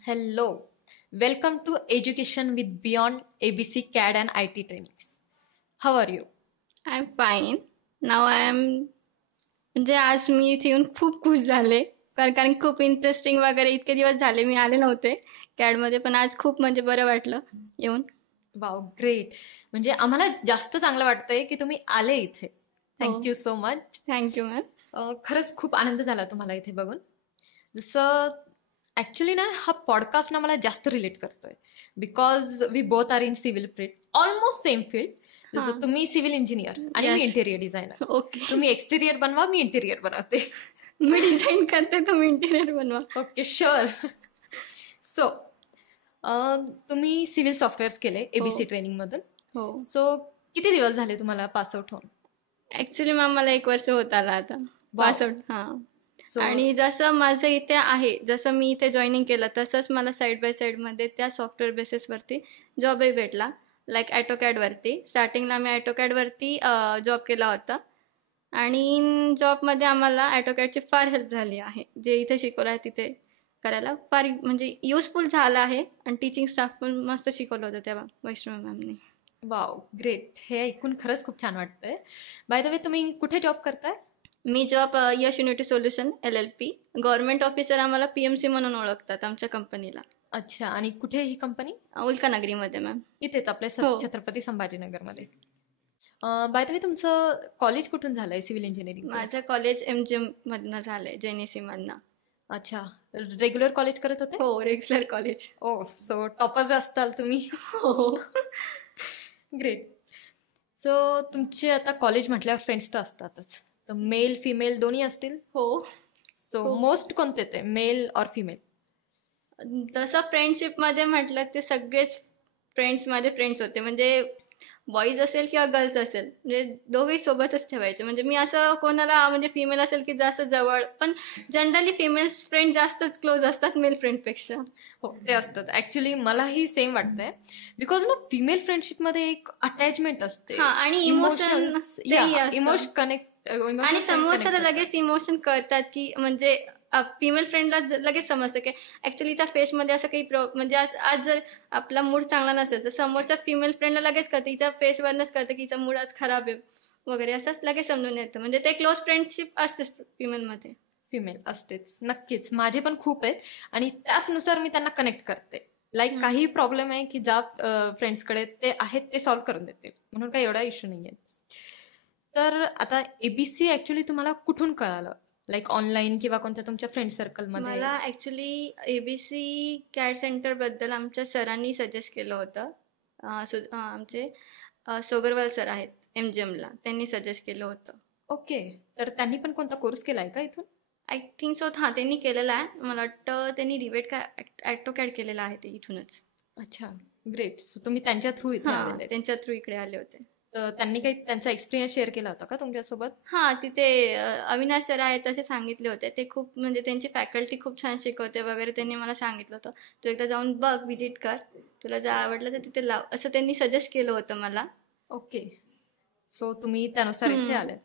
Hello, welcome to Education with Beyond ABC CAD and IT trainings. How are you? I am fine now I am म्हणजे आज मी इथे येऊन खूप खुश झाले कारण खूप इंटरेस्टिंग वगैरे इतके दिवस झाले मी आले नव्हते कॅडमध्ये पण आज खूप म्हणजे बरं वाटलं येऊन. Wow great. म्हणजे आम्हाला जास्त चांगलं वाटतंय की तुम्ही आले इथे. Thank you so much. Thank you ma'am. खरंच खूप आनंद झाला तुम्हाला इथे बघून. जसं ॲक्च्युली ना हा पॉडकास्ट ना मला जास्त रिलेट करतोय because we both are in civil field, almost same field. जसं तुम्ही सिव्हिल इंजिनियर आणि मी Yes. Interior designer. ओके. तुम्ही एक्सटेरियर बनवा, मी इंटेरियर बनवते. मी डिझाईन करते तुम्ही इंटिरियर बनवा. Okay sure. सो तुम्ही सिव्हिल सॉफ्टवेअर्स केले एबीसी ट्रेनिंगमधून. हो सो किती दिवस झाले तुम्हाला पासआउट होऊन? ॲक्च्युली मॅम मला 1 वर्ष होत आला आता पासआउट. हां. सो आणि जसं माझं इथे आहे जसं मी इथे जॉईनिंग केलं तसंच मला साईड बाय साईडमध्ये त्या सॉफ्टवेअर बेसिसवरती जॉबही भेटला लाईक ॲटोकॅडवरती. स्टार्टिंगला मी ॲटोकॅडवरती जॉब केला होता आणि जॉबमध्ये आम्हाला ॲटोकॅडची फार हेल्प झाली आहे. जे इथे शिकवलं आहे तिथे करायला फार म्हणजे युजफुल झालं आहे आणि टीचिंग स्टाफ पण मस्त शिकवलं होतं तेव्हा वैष्णवी मॅमने. Wow great. हे ऐकून खरंच खूप छान वाटतंय. बाय द वे तुम्ही कुठे जॉब करताय? मी job Yash unity solution LLP government officer आम्हाला PMC म्हणून ओळखतात आमच्या कंपनीला. अच्छा. आणि कुठे ही कंपनी? उल्कानगरीमध्ये मॅम. इथेच आपल्या हो. छत्रपती संभाजीनगरमध्ये. बाय द वे तुमचं कॉलेज कुठून झालंय सिव्हिल इंजिनिअरिंग? माझं कॉलेज MGM मधनं झालंय JNC मधनं. अच्छा. रेग्युलर कॉलेज करत होते? हो रेग्युलर कॉलेज. ओ सो टॉपर असताल तुम्ही. हो. ग्रेट. सो तुमचे आता कॉलेज म्हटल्यावर फ्रेंड्स तर असतातच. तर मेल फिमेल दोन्ही असतील. हो. सो खूप. मोस्ट कोणते ते, मेल ऑर फिमेल? तसं फ्रेंडशिपमध्ये म्हटलं ते सगळेच फ्रेंड्स माझे फ्रेंड्स होते. म्हणजे बॉईज असेल किंवा गर्ल्स असेल म्हणजे दोघेही सोबतच ठेवायचे. म्हणजे मी असं कोणाला म्हणजे फिमेल असेल की जास्त जवळ पण जनरली फिमेल फ्रेंड जास्तच क्लोज असतात मेल फ्रेंडपेक्षा. हो ते असतात. ॲक्च्युली मलाही सेम वाटतंय बिकॉज ना फिमेल फ्रेंडशिपमध्ये एक अटॅचमेंट असते. हां आणि इमोशन इमोशन कनेक्ट आणि समोरच्याला लगेच इमोशन कळतात की म्हणजे फिमेल फ्रेंडला लगेच समजतं की ॲक्च्युलीच्या फेसमध्ये असं काही म्हणजे आज जर आपला मूड चांगला नसेल तर समोरच्या फिमेल फ्रेंडला लगेच कळतं, हिच्या फेसवरनंच कळतं की हिचा मूड आज खराब आहे वगैरे असंच लगेच समजून येतं. म्हणजे ते क्लोज फ्रेंडशिप असतेच फिमेलमध्ये. फिमेल असतेच नक्कीच. माझे पण खूप आहेत आणि त्याचनुसार मी त्यांना कनेक्ट करते. लाईक काही प्रॉब्लेम आहे की ज्या फ्रेंड्सकडे ते आहेत ते सॉल्व्ह करून देतील, म्हणून काही एवढा इश्यू नाही आहे. तर आता एबीसी ॲक्च्युली तुम्हाला कुठून कळालं? लाईक ऑनलाईन किंवा कोणत्या तुमच्या फ्रेंड सर्कलमध्ये? मला ॲक्च्युली ABC CAD सेंटरबद्दल आमच्या सरांनी सजेस्ट केलं होतं. आमचे सोगरवाल सर आहेत MGMला, त्यांनी सजेस्ट केलं होतं. ओके. तर त्यांनी पण कोणता कोर्स केला आहे का इथून? I think so. हां त्यांनी केलेलं आहे. मला वाटतं त्यांनी रिवेट का ॲटोकॅड केलेलं आहे ते इथूनच. अच्छा ग्रेट. सो तुम्ही त्यांच्या थ्रू इथे आलेले हां आहेत. त्यांच्या थ्रू इकडे आले होते. तर त्यांनी काही त्यांचा एक्सपिरियन्स शेअर केला होता का तुमच्यासोबत? हां तिथे अविनाश सर आहेत तसे सांगितले होते. ते खूप म्हणजे त्यांची फॅकल्टी खूप छान शिकवते वगैरे त्यांनी मला सांगितलं होतं. तू एकदा जाऊन बघ, व्हिजिट कर, तुला जर आवडलं तर तिथे लाव असं त्यांनी सजेस्ट केलं होतं मला. ओके. सो तुम्ही त्यानुसार इथे आल्यात.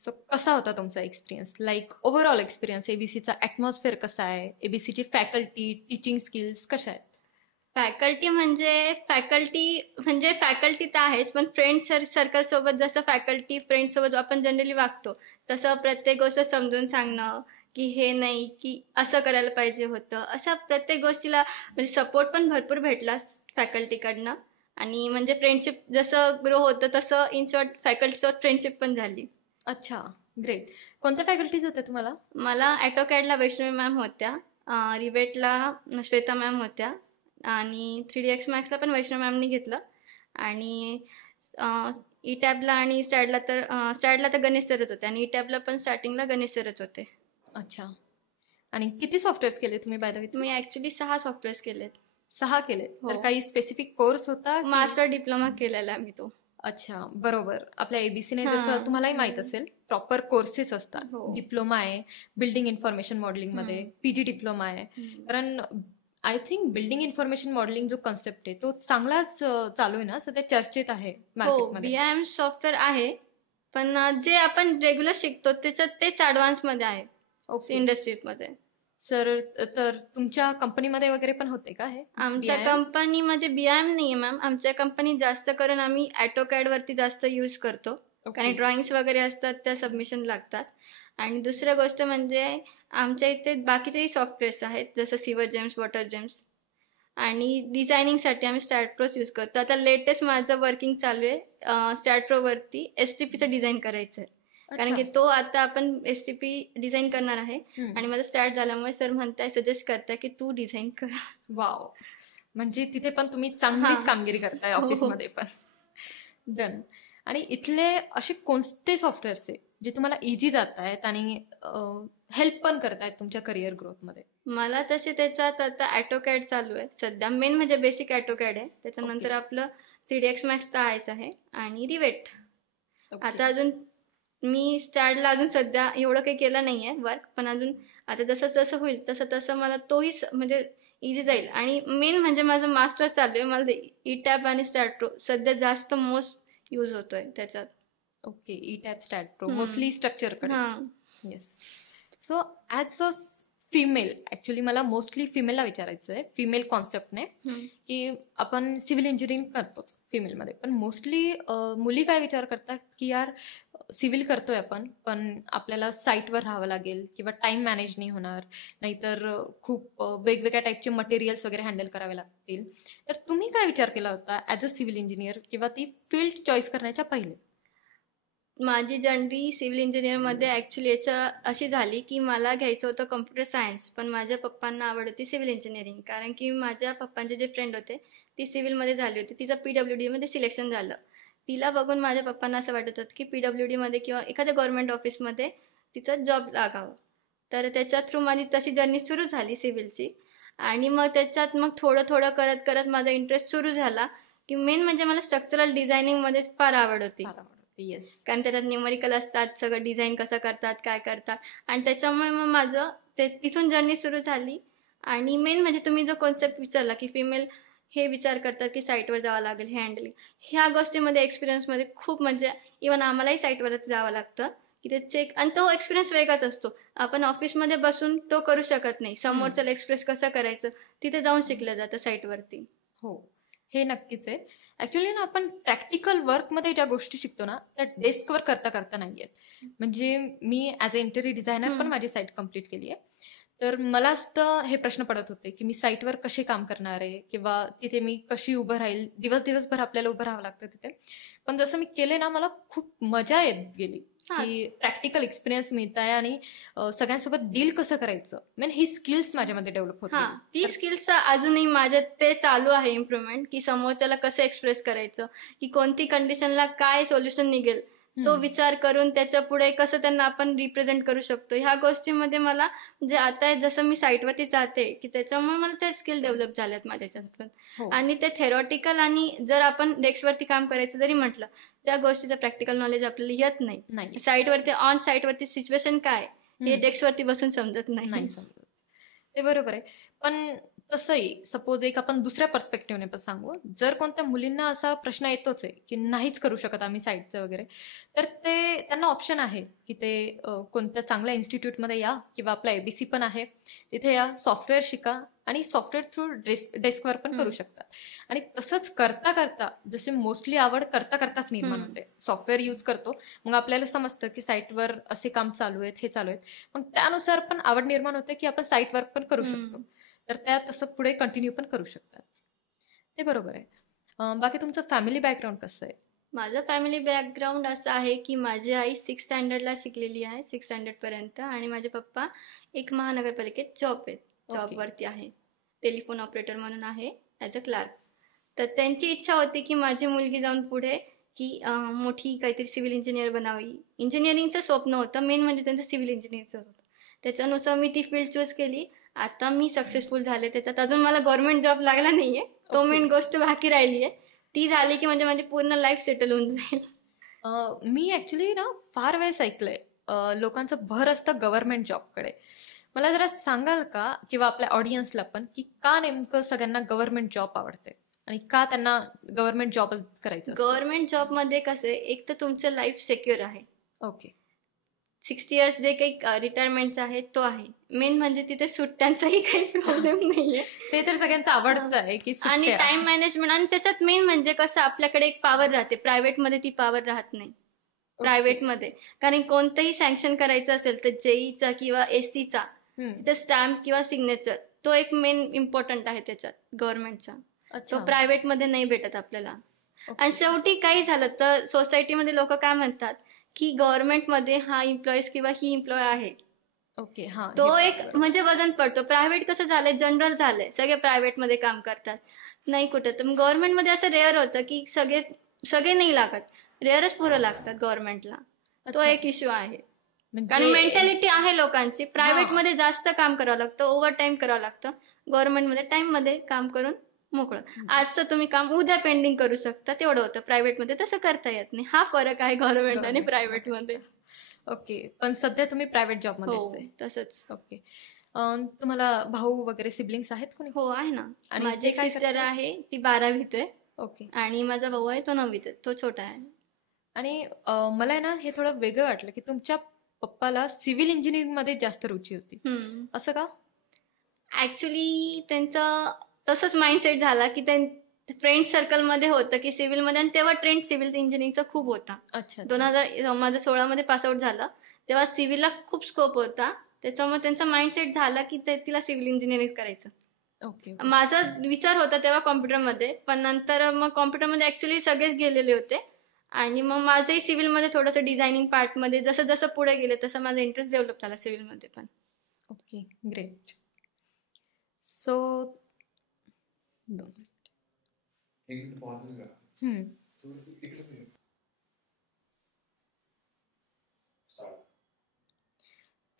सो कसा होता तुमचा एक्सपिरियन्स? लाईक ओव्हरऑल एक्सपिरियन्स एबीसीचा ॲटमॉस्फिअर कसा आहे? एबीसीची फॅकल्टी, टीचिंग स्किल्स कशा आहेत? फॅकल्टी म्हणजे फॅकल्टी तर आहेच पण फ्रेंड सर्कलसोबत जसं फॅकल्टी फ्रेंड्ससोबत आपण जनरली वागतो तसं प्रत्येक गोष्ट समजून सांगणं की हे नाही की असं करायला पाहिजे होतं, असं प्रत्येक गोष्टीला म्हणजे सपोर्ट पण भरपूर भेटला फॅकल्टीकडनं. आणि म्हणजे फ्रेंडशिप जसं ग्रो होतं तसं इन शॉर्ट फॅकल्टीसोबत फ्रेंडशिप पण झाली. अच्छा ग्रेट. कोणत्या फॅकल्टीज होत्या तुम्हाला? मला ॲटोकॅडला वैष्णवी मॅम होत्या, रिवेटला श्वेता मॅम होत्या आणि 3DX मॅक्सला पण वैष्णव मॅमनी घेतलं आणि टॅबला आणि स्टॅडला तर गणेश सरच होते आणि टॅबला पण स्टार्टिंगला गणेश सरच होते. अच्छा. आणि किती सॉफ्टवेअर्स केले तुम्ही by the way? Me actually 6 softwares केलेत. 6 केले. हो. तर काही स्पेसिफिक कोर्स होता? मास्टर डिप्लोमा केलेला आहे मी तो. अच्छा बरोबर. आपल्या एबीसीने हां. जसं तुम्हालाही माहित असेल प्रॉपर कोर्सेस असतात. हो. डिप्लोमा आहे बिल्डिंग इन्फॉर्मेशन मॉडेलिंगमध्ये, PG डिप्लोमा आहे. कारण I think building information modelling जो कॉन्सेप्ट आहे तो चांगलाच चालू आहे ना, सध्या चर्चेत आहे हो मार्केटमध्ये. BIM सॉफ्टवेअर आहे पण जे आपण रेग्युलर शिकतो त्याच्यात तेच ॲडव्हान्समध्ये आहे ओके. इंडस्ट्रीमध्ये. सर तर तुमच्या कंपनीमध्ये वगैरे पण होते का हे? आमच्या BIM? कंपनीमध्ये BIM नाही आहे मॅम. आमच्या कंपनीत जास्त करून आम्ही AutoCAD वरती जास्त यूज करतो. कारण ड्रॉइंग्स वगैरे असतात त्या सबमिशन लागतात. आणि दुसरं गोष्ट म्हणजे आमच्या इथे बाकीचेही सॉफ्टवेअर्स आहेत, जसं सिवर जेम्स, वॉटर जेम्स. आणि डिझायनिंगसाठी आम्ही स्टॅटप्रोच यूज करतो. आता लेटेस्ट माझं वर्किंग चालू आहे स्टॅटप्रोवरती STPचं डिझाईन करायचं आहे. कारण की तो आता आपण STP डिझाईन करणार आहे. आणि माझं स्टार्ट झाल्यामुळे सर म्हणताय, सजेस्ट करताय की तू डिझाईन कर. वाव, म्हणजे तिथे पण तुम्ही चांगलीच कामगिरी करताय ऑफिसमध्ये पण. डन. आणि इथले असे कोणते सॉफ्टवेअर्स आहे जे तुम्हाला इझी जात आहेत आणि हेल्प पण करतायत तुमच्या करिअर ग्रोथमध्ये? मला तसे त्याच्यात आता AutoCAD चालू आहे सध्या. मेन म्हणजे बेसिक AutoCAD आहे. त्याच्यानंतर आपलं 3ds Max तर आहेच आहे आणि रिवेट. आता अजून मी स्टॅडला अजून सध्या एवढं काही केलं नाही आहे वर्क, पण अजून आता जसं जसं होईल तसं तसं मला तोही म्हणजे इझी जाईल. आणि मेन म्हणजे माझं मास्टर चालू आहे. मला ETAP आणि स्टॅटप्रो सध्या जास्त मोस्ट यूज होतोय त्याच्यात. ओके, ETAP, स्टॅटप्रो मोस्टली स्ट्रक्चरकडे. Yes. So as a female, actually मला मोस्टली फिमेलला विचारायचं आहे, फिमेल कॉन्सेप्टने, की आपण सिव्हिल इंजिनिअरिंग करतो फिमेलमध्ये, पण मोस्टली मुली काय विचार करतात की यार सिव्हिल करतोय आपण, पण आपल्याला साईटवर राहावं लागेल किंवा टाईम मॅनेज नाही होणार, नाहीतर खूप वेगवेगळ्या टाईपचे मटेरियल्स वगैरे हँडल करावे लागतील. तर तुम्ही काय विचार केला होता ॲज अ सिव्हिल इंजिनियर किंवा ती फील्ड चॉईस करण्याच्या पहिले? माझी जर्नी सिव्हिल इंजिनिअरमध्ये ॲक्च्युली अशी झाली की मला घ्यायचं होतं कम्प्युटर सायन्स, पण माझ्या पप्पांना आवड होती सिव्हिल इंजिनिअरिंग. कारण की माझ्या पप्पांचे जे फ्रेंड होते ती सिव्हिलमध्ये झाली होती. तिचं PWDमध्ये सिलेक्शन झालं. तिला बघून माझ्या पप्पांना असं वाटत होतं की PWDमध्ये किंवा एखाद्या गव्हर्नमेंट ऑफिसमध्ये तिचं जॉब लागावं. तर त्याच्या थ्रू माझी तशी जर्नी सुरू झाली सिव्हिलची. आणि मग त्याच्यात मग थोडं थोडं करत करत माझा इंटरेस्ट सुरू झाला की मेन म्हणजे मला स्ट्रक्चरल डिझायनिंगमध्येच फार आवड होती. येस. कारण त्याच्यात न्यूमरिकल असतात, सगळं डिझाईन कसं करतात, काय करतात. आणि त्याच्यामुळे मग माझं तिथून जर्नी सुरू झाली. आणि मेन म्हणजे तुम्ही जो कॉन्सेप्ट विचारला की फिमेल हे विचार करतात की साईटवर जावं लागेल, हे हँडलिंग, ह्या गोष्टीमध्ये एक्सपिरियन्समध्ये खूप म्हणजे इव्हन आम्हालाही साईटवरच जावं लागतं की ते चेक. आणि तो एक्सपिरियन्स वेगळाच असतो. आपण ऑफिसमध्ये बसून तो करू शकत नाही. समोरच्याला एक्सप्रेस कसं करायचं तिथे जाऊन शिकलं जातं साईटवरती. हो, हे नक्कीच आहे. ॲक्च्युली ना आपण प्रॅक्टिकल वर्कमध्ये ज्या गोष्टी शिकतो ना त्या डेस्कवर करता करता नाही आहेत. म्हणजे मी ॲज अ इंटेरियर डिझायनर पण माझी साईट कम्प्लीट केली आहे. तर मला सुद्धा हे प्रश्न पडत होते की मी साईटवर कसे काम करणार आहे किंवा तिथे मी कशी उभं राहील. दिवसभर आपल्याला उभं राहावं लागतं तिथे. पण जसं मी केले ना मला खूप मजा येत गेली की प्रॅक्टिकल एक्सपिरियन्स मिळत आहे आणि सगळ्यांसोबत डील कसं करायचं, म्हणजे ही स्किल्स माझ्यामध्ये डेव्हलप होत. ती स्किल्स अजूनही माझ्यात ते चालू आहे इम्प्रूव्हमेंट, की समोरच्याला कसं एक्सप्रेस करायचं, की कोणती कंडिशनला काय सोल्युशन निघेल तो विचार करून त्याच्या पुढे कसं त्यांना आपण रिप्रेझेंट करू शकतो. ह्या गोष्टीमध्ये मला जे आता जसं मी साईटवरती जाते की त्याच्यामुळे मला त्या स्किल डेव्हलप झाल्यात माझ्याच्यात. आणि ते थेरॉटिकल आणि जर आपण डेस्कवरती काम करायचं जरी म्हटलं त्या गोष्टीचं प्रॅक्टिकल नॉलेज आपल्याला येत नाही. साईटवरती ऑन साईटवरती सिच्युएशन काय हे डेस्कवरती बसून समजत नाही. ते बरोबर आहे. पण तसंही सपोज एक आपण दुसऱ्या पर्स्पेक्टिव्हने पण सांगू, जर कोणत्या मुलींना असा प्रश्न येतोच आहे की नाहीच करू शकत आम्ही साईटचं वगैरे, तर ते त्यांना ऑप्शन आहे की ते कोणत्या चांगल्या इन्स्टिट्यूटमध्ये या किंवा आपला ABC पण आहे तिथे या, सॉफ्टवेअर शिका आणि सॉफ्टवेअर थ्रू डेस्कवर पण करू शकतात. आणि तसंच करता करता जसे मोस्टली आवड करता करताच निर्माण होते. सॉफ्टवेअर यूज करतो, मग आपल्याला समजतं की साईटवर असे काम चालू आहेत, हे चालू आहेत, मग त्यानुसार पण आवड निर्माण होते की आपण साईट वर्क पण करू शकतो. तर त्या तसं पुढे कंटिन्यू पण करू शकतात. ते बरोबर आहे. बाकी तुमचं फॅमिली बॅकग्राऊंड कसं आहे? माझं फॅमिली बॅकग्राऊंड असं आहे की माझी आई 6th स्टँडर्डला शिकलेली आहे, 6th स्टँडर्डपर्यंत. आणि माझे पप्पा एक महानगरपालिकेत जॉबवरती आहे, टेलिफोन ऑपरेटर म्हणून आहे, ॲज अ क्लार्क. तर त्यांची इच्छा होती की माझी मुलगी जाऊन पुढे की मोठी काहीतरी सिव्हिल इंजिनियर बनावी. इंजिनिअरिंगचं स्वप्न होतं, मेन म्हणजे त्यांचं सिव्हिल इंजिनिअरिंगचं होतं. त्याच्यानुसार मी ती फील्ड चूज केली. आता मी सक्सेसफुल झाले त्याच्यात. अजून मला गव्हर्नमेंट जॉब लागला नाहीये, तो मेन गोष्ट बाकी राहिली आहे. ती झाली की म्हणजे माझी पूर्ण लाईफ सेटल होऊन जाईल. मी ॲक्च्युली ना फार वेळेस ऐकलंय लोकांचं भर असतं गव्हर्नमेंट जॉबकडे. मला जरा सांगाल का किंवा आपल्या ऑडियन्सला पण की का नेमकं सगळ्यांना गव्हर्नमेंट जॉब आवडते आणि का त्यांना गव्हर्नमेंट जॉबच करायचं? गव्हर्नमेंट जॉबमध्ये कसं आहे, एक तर तुमचं लाईफ सेक्युअर आहे. ओके. 60 इयर्स जे काही रिटायरमेंटचं आहे तो आहे. मेन म्हणजे तिथे सुट्ट्यांचाही काही प्रॉब्लेम नाहीये. ते तर सगळ्यांचं आवडतं आहे की आणि सुट्ट्या. टाइम मॅनेजमेंट, आणि त्याच्यात मेन म्हणजे कसं आपल्याकडे एक पॉवर राहते. प्रायव्हेटमध्ये ती पॉवर राहत नाही. प्रायव्हेटमध्ये कारण कोणतंही सँक्शन करायचं असेल तर जेईचा किंवा एससीचा तिथे स्टॅम्प किंवा सिग्नेचर तो एक मेन इम्पॉर्टंट आहे त्याच्यात गव्हर्नमेंटचा. तो प्रायव्हेटमध्ये नाही भेटत आपल्याला. आणि शेवटी काही झालं तर सोसायटीमध्ये लोक काय म्हणतात की गव्हर्नमेंटमध्ये हा एम्प्लॉईज किंवा ही एम्प्लॉय आहे. ओके, हा तो एक म्हणजे वजन पडतो. प्रायव्हेट कसं झालंय, जनरल झालंय, सगळे प्रायव्हेटमध्ये काम करतात, नाही कुठं. तर गव्हर्नमेंटमध्ये असं रेअर होतं की सगळे नाही लागत, रेअरच पोरं लागतात गव्हर्नमेंटला. तो एक इश्यू आहे. कारण मेंटॅलिटी आहे लोकांची. प्रायव्हेटमध्ये जास्त काम करावं लागतं, ओव्हर टाइम करावं लागतं. गव्हर्नमेंटमध्ये टाइममध्ये काम करून मोकळं. आजचं तुम्ही काम उद्या पेंडिंग करू शकता, तेवढं होतं. प्रायव्हेटमध्ये तसं करता येत नाही. हा फरक आहे गव्हर्नमेंट आणि प्रायव्हेटमध्ये. ओके, पण सध्या तुम्ही प्रायव्हेट जॉब मध्ये. हो तसंच. ओके. तुम्हाला भाऊ वगैरे सिबलिंग्स आहेत कोणी? हो आहे ना. आणि माझी एक सिस्टर आहे, ती 12वीत आहे. ओके. आणि माझा भाऊ आहे, तो 9वीत आहे, तो छोटा आहे. आणि मला आहे ना हे थोडं वेगळं वाटलं की तुमच्या पप्पाला सिव्हिल इंजिनिअरिंग मध्ये जास्त रुची होती, असं का? ऍक्च्युली त्यांचं तसंच माइंडसेट झाला की फ्रेंड सर्कलमध्ये होतं की सिव्हिलमध्ये, आणि तेव्हा ट्रेंड सिव्हिल इंजिनिअरिंगचा खूप होता. अच्छा. 2016 मध्ये पासआउट झालं तेव्हा सिव्हिलला खूप स्कोप होता. त्याच्यामुळे त्यांचा माइंडसेट झाला की तिला सिव्हिल इंजिनिअरिंग करायचं. ओके. माझा विचार होता तेव्हा कॉम्प्युटरमध्ये, पण नंतर मग कॉम्प्युटरमध्ये ऍक्च्युली सगळेच गेलेले होते. आणि मग माझंही सिव्हिलमध्ये थोडंसं डिझायनिंग पार्टमध्ये जसं जसं पुढे गेले तसं माझा इंटरेस्ट डेव्हलप झाला सिव्हिलमध्ये पण. Okay, great. सो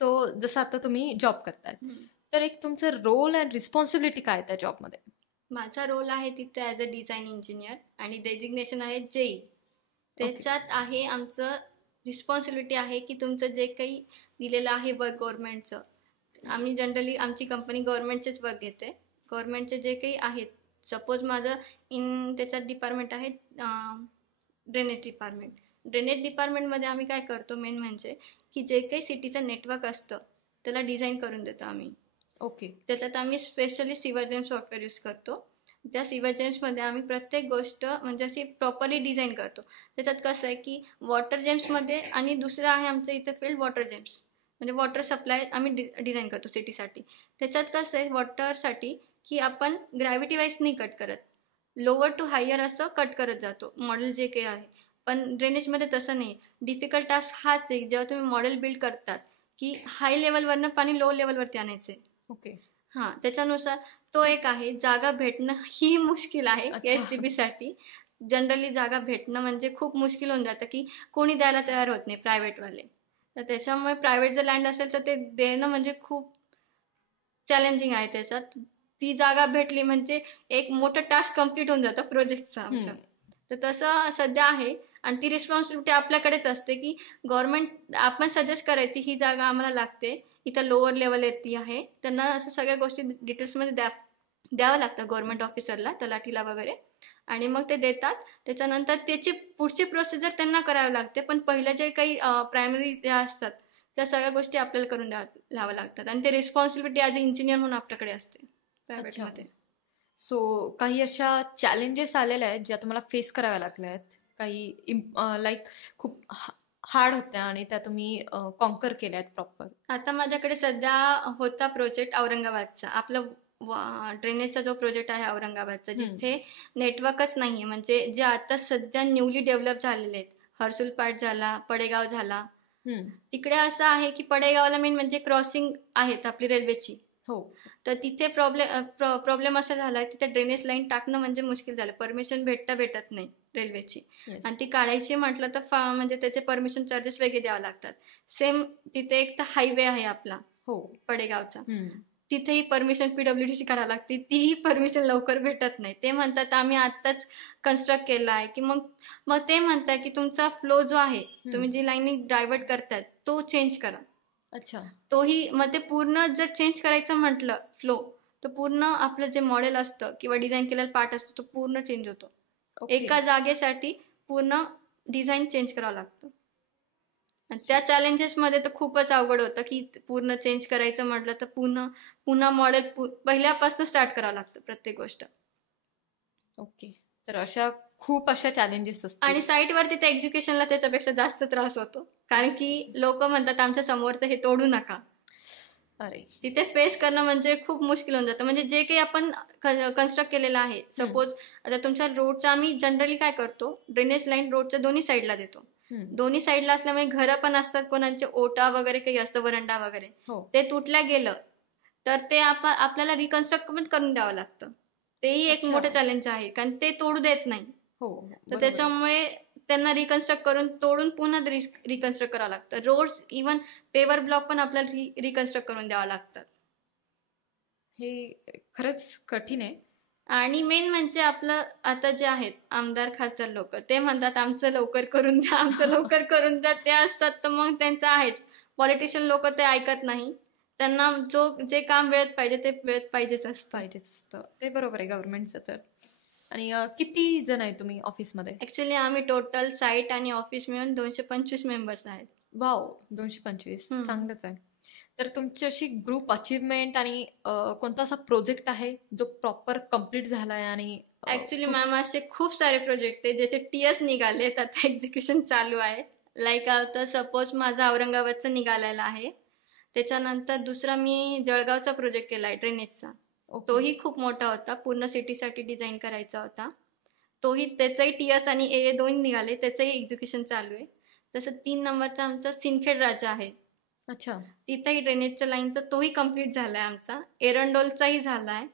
तो जसं आता तुम्ही जॉब करताय तर एक तुमचं रोल अँड रिस्पॉन्सिबिलिटी काय त्या जॉबमध्ये? माझा रोल आहे तिथे ॲज अ डिझाईन इंजिनियर आणि डेजिग्नेशन आहे जेई. त्याच्यात आहे आमचं रिस्पॉन्सिबिलिटी आहे की तुमचं जे काही दिलेलं आहे वर्क गव्हर्नमेंटचं, आम्ही जनरली आमची कंपनी गव्हर्नमेंटचेच वर्क घेते. गव्हर्नमेंटचे जे काही आहेत, सपोज माझं त्याच्यात डिपार्टमेंट आहे ड्रेनेज डिपार्टमेंट. ड्रेनेज डिपार्टमेंटमध्ये आम्ही काय करतो, मेन म्हणजे की जे काही सिटीचं नेटवर्क असतं त्याला डिझाईन करून देतो आम्ही. ओके. त्याच्यात आम्ही स्पेशली सिव्हरजेम्स सॉफ्टवेअर यूज करतो. त्या सिव्हरजेम्समध्ये आम्ही प्रत्येक गोष्ट म्हणजे अशी प्रॉपरली डिझाईन करतो. त्याच्यात कसं आहे की वॉटर जेम्समध्ये, आणि दुसरं आहे आमच्या इथं फील्ड वॉटर जेम्स, म्हणजे वॉटर सप्लाय आम्ही डिझाईन करतो सिटीसाठी. त्याच्यात कसं आहे वॉटरसाठी की आपण ग्रॅव्हिटी वाईज नाही कट करत, लोअर टू हायर असं कट करत जातो मॉडेल जे काही आहे. पण ड्रेनेजमध्ये तसं नाही. डिफिकल्ट टास्क हाच आहे जेव्हा तुम्ही मॉडेल बिल्ड करतात की हाय लेवलवरनं पाणी लो लेवलवरती आणायचं आहे. ओके. हां, त्याच्यानुसार तो एक आहे. जागा भेटणं ही मुश्किल आहे STBसाठी. जनरली जागा भेटणं म्हणजे खूप मुश्किल होऊन जातं की कोणी द्यायला तयार होत नाही प्रायव्हेटवाले. तर त्याच्यामुळे प्रायव्हेट जर लँड असेल तर ते देणं म्हणजे खूप चॅलेंजिंग आहे. त्याच्यात ती जागा भेटली म्हणजे एक मोठं टास्क कम्प्लीट होऊन जातं प्रोजेक्टचं आमच्या. तर तसं सध्या आहे. आणि ती रिस्पॉन्सिबिलिटी आपल्याकडेच असते की गव्हर्नमेंट आपण सजेस्ट करायची ही जागा आम्हाला लागते, इथं लोअर लेवल येते आहे. त्यांना असं सगळ्या गोष्टी डिटेल्समध्ये द्यावं लागतं गव्हर्नमेंट ऑफिसरला, तलाठीला वगैरे. आणि मग ते देतात. त्याच्यानंतर त्याची पुढची प्रोसिजर त्यांना करावी लागते. पण पहिल्या जे काही प्रायमरी ज्या असतात त्या सगळ्या गोष्टी आपल्याला करून द्यावं लागतात. आणि ते रिस्पॉन्सिबिलिटी ॲज अ इंजिनियर म्हणून आपल्याकडे असते प्रायव्हेटमध्ये. सो काही अशा चॅलेंजेस आलेल्या आहेत ज्या तुम्हाला फेस कराव्या लागल्या आहेत, काही लाईक खूप हार्ड होत्या आणि त्या तुम्ही कॉन्कर केल्या आहेत प्रॉपर? आता माझ्याकडे सध्या होता प्रोजेक्ट औरंगाबादचा, आपलं ड्रेनेजचा जो प्रोजेक्ट आहे औरंगाबादचा, जिथे नेटवर्कच नाही आहे. म्हणजे जे आता सध्या न्यूली डेव्हलप झालेले आहेत, हर्सुल पाट झाला, पडेगाव झाला, तिकडे असं आहे की पडेगावला मेन म्हणजे क्रॉसिंग आहेत आपली रेल्वेची. हो. तर तिथे प्रॉब्लेम असा झाला, तिथे ड्रेनेज लाईन टाकणं म्हणजे मुश्किल झालं. परमिशन भेटत नाही रेल्वेची. आणि ती काढायची म्हटलं तर म्हणजे त्याचे परमिशन चार्जेस वेगळे द्यावे लागतात. सेम तिथे एक तर हायवे आहे आपला, हो, पडेगावचा, तिथेही परमिशन PWDची काढावी लागते. तीही परमिशन लवकर भेटत नाही. ते म्हणतात आम्ही आत्ताच कन्स्ट्रक्ट केला आहे की मग ते म्हणतात की तुमचा फ्लो जो आहे, तुम्ही जी लाईननी डायव्हर्ट करतायत तो चेंज करा. अच्छा. तोही मग ते पूर्ण जर चेंज करायचं म्हटलं फ्लो, तर पूर्ण आपलं जे मॉडेल असतं किंवा डिझाईन केलेला पार्ट असतो तो पूर्ण चेंज होतो. एका जागेसाठी पूर्ण डिझाईन चेंज करावं लागतं. आणि त्या चॅलेंजेसमध्ये तर खूपच अवघड होतं की पूर्ण चेंज करायचं म्हटलं तर पुन्हा मॉडेल पहिल्यापासून स्टार्ट करावं लागतं प्रत्येक गोष्ट. ओके. तर अशा खूप अशा चॅलेंजेस असतात. आणि साईटवरती त्या एक्झिक्युशनला त्याच्यापेक्षा जास्त त्रास होतो, कारण की लोक म्हणतात आमच्या समोरचं हे तोडू नका. अरे तिथे फेस करणं म्हणजे खूप मुश्किल होऊन जातं. म्हणजे जे काही आपण कन्स्ट्रक्ट केलेलं आहे, सपोज आता तुमच्या रोडचा आम्ही जनरली काय करतो, ड्रेनेज लाईन रोडच्या दोन्ही साईडला देतो. दोन्ही साईडला असल्यामुळे घरं पण असतात, कोणाचे ओटा वगैरे काही असतं, वरंडा वगैरे, ते तुटल्या गेलं तर ते आपल्याला रिकन्स्ट्रक्ट पण करून द्यावं लागतं. तेही एक मोठं चॅलेंज आहे, कारण ते तोडू देत नाही. तर त्याच्यामुळे त्यांना रिकन्स्ट्रक्ट करून तोडून पुन्हा रिकन्स्ट्रक्ट करावं लागतं. रोड्स इव्हन पेवर ब्लॉक पण आपल्याला रिकन्स्ट्रक्ट करून द्यावं लागतात. हे खरंच कठीण आहे. आणि मेन म्हणजे आपलं आता जे आहेत आमदार खासदार लोक, ते म्हणतात आमचं लवकर करून द्या, आमचं लवकर करून द्या. ते असतात तर मग त्यांचं आहेच. पॉलिटिशियन लोक ते ऐकत नाही. त्यांना जे काम वेळेत पाहिजे ते वेळेत पाहिजेच असतं. ते बरोबर आहे गव्हर्नमेंटचं. तर आणि किती जण आहे तुम्ही ऑफिसमध्ये? ऍक्च्युली आम्ही टोटल साईट आणि ऑफिस मिळून 225 मेंबर्स आहेत. वाव, 225 चांगलंच आहे. तर तुमची अशी ग्रुप अचीवमेंट आणि कोणता असा प्रोजेक्ट आहे जो प्रॉपर कम्प्लीट झालाय? आणि ऍक्च्युली मॅम असे खूप सारे प्रोजेक्ट आहे ज्याचे टीएस निघालेत, आता एक्झिक्युशन चालू आहे. लाईक आता सपोज माझा औरंगाबादचा निघालेला आहे. त्याच्यानंतर दुसरा मी जळगावचा प्रोजेक्ट केला आहे ड्रेनेजचा. तोही खूप मोठा होता, पूर्ण सिटीसाठी डिझाईन करायचा होता. त्याचाही टीएस आणि ए दोन निघाले, त्याचंही एक्झिक्युशन चालू आहे. तसं 3 नंबरचा आमचा सिंदखेड राजा आहे. अच्छा. तिथंही ड्रेनेजच्या लाईनचा तोही कम्प्लीट झालाय आमचा. एरंडोलचाही झालाय,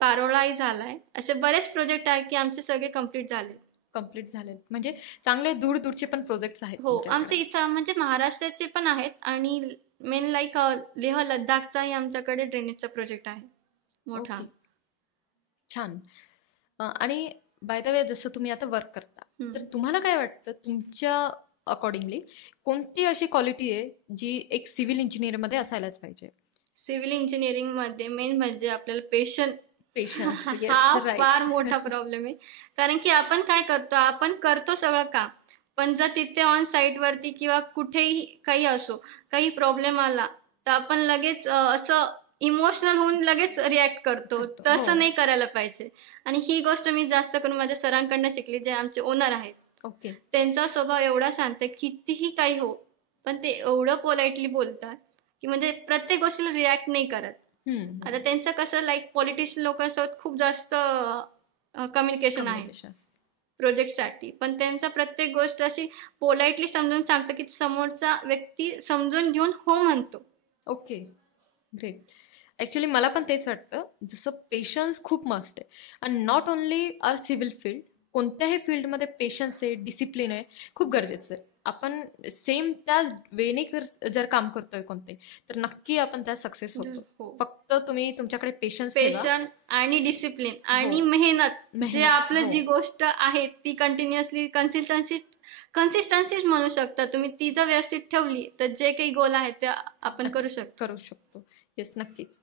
पारोळाही झालाय. असे बरेच प्रोजेक्ट आहेत की आमचे सगळे कम्प्लीट झाले. म्हणजे चांगले दूरचे पण प्रोजेक्ट आहेत? हो, आमच्या इथं म्हणजे महाराष्ट्राचे पण आहेत आणि मेन लाईक लेह लद्दाखचाही आमच्याकडे ड्रेनेजचा प्रोजेक्ट आहे मोठा. छान. आणि बाय द वे, जसं तुम्ही आता वर्क करता, तर तुम्हाला काय वाटतं तुमच्या अकॉर्डिंगली कोणती अशी क्वालिटी आहे जी एक सिव्हिल इंजिनिअरमध्ये असायलाच पाहिजे? सिव्हिल इंजिनिअरिंगमध्ये मेन म्हणजे आपल्याला पेशन्स हा फार मोठा प्रॉब्लेम आहे. कारण की आपण काय करतो, आपण करतो सगळं काम, पण जर तिथे ऑन साईट वरती किंवा कुठेही काही असो, काही प्रॉब्लेम आला तर आपण लगेच असं इमोशनल होऊन लगेच रिॲक्ट करतो. तसं नाही करायला पाहिजे. आणि ही गोष्ट मी जास्त करून माझ्या सरांकडनं शिकली, जे आमचे ओनर आहेत. ओके. त्यांचा स्वभाव एवढा शांत आहे, कितीही काही हो, पण ते एवढं पोलाइटली बोलतात की म्हणजे प्रत्येक गोष्टीला रिॲक्ट नाही करत. आता त्यांचं कसं लाईक पॉलिटिशियन लोकांसोबत खूप जास्त कम्युनिकेशन आहे प्रोजेक्टसाठी, पण त्यांचा प्रत्येक गोष्ट अशी पोलाइटली समजून सांगतं की समोरचा व्यक्ती समजून घेऊन हो म्हणतो. Okay, great. ॲक्च्युली मला पण तेच वाटतं, जसं पेशन्स खूप मस्ट आहे. आणि not only our civil field, कोणत्याही फील्डमध्ये पेशन्स आहे, डिसिप्लिन आहे, खूप गरजेचं आहे. आपण सेम त्या वेने जर काम करतोय कोणते, तर नक्की आपण त्यात सक्सेस होतो. फक्त तुम्ही तुमच्याकडे पेशन्स आणि डिसिप्लिन आणि मेहनत, जे आपलं जी गोष्ट आहे ती कंटिन्युअसली कन्सिस्टन्सीच म्हणू शकता तुम्ही. ती जर व्यवस्थित ठेवली तर जे काही गोल आहेत ते आपण करू शकतो. येस, नक्कीच.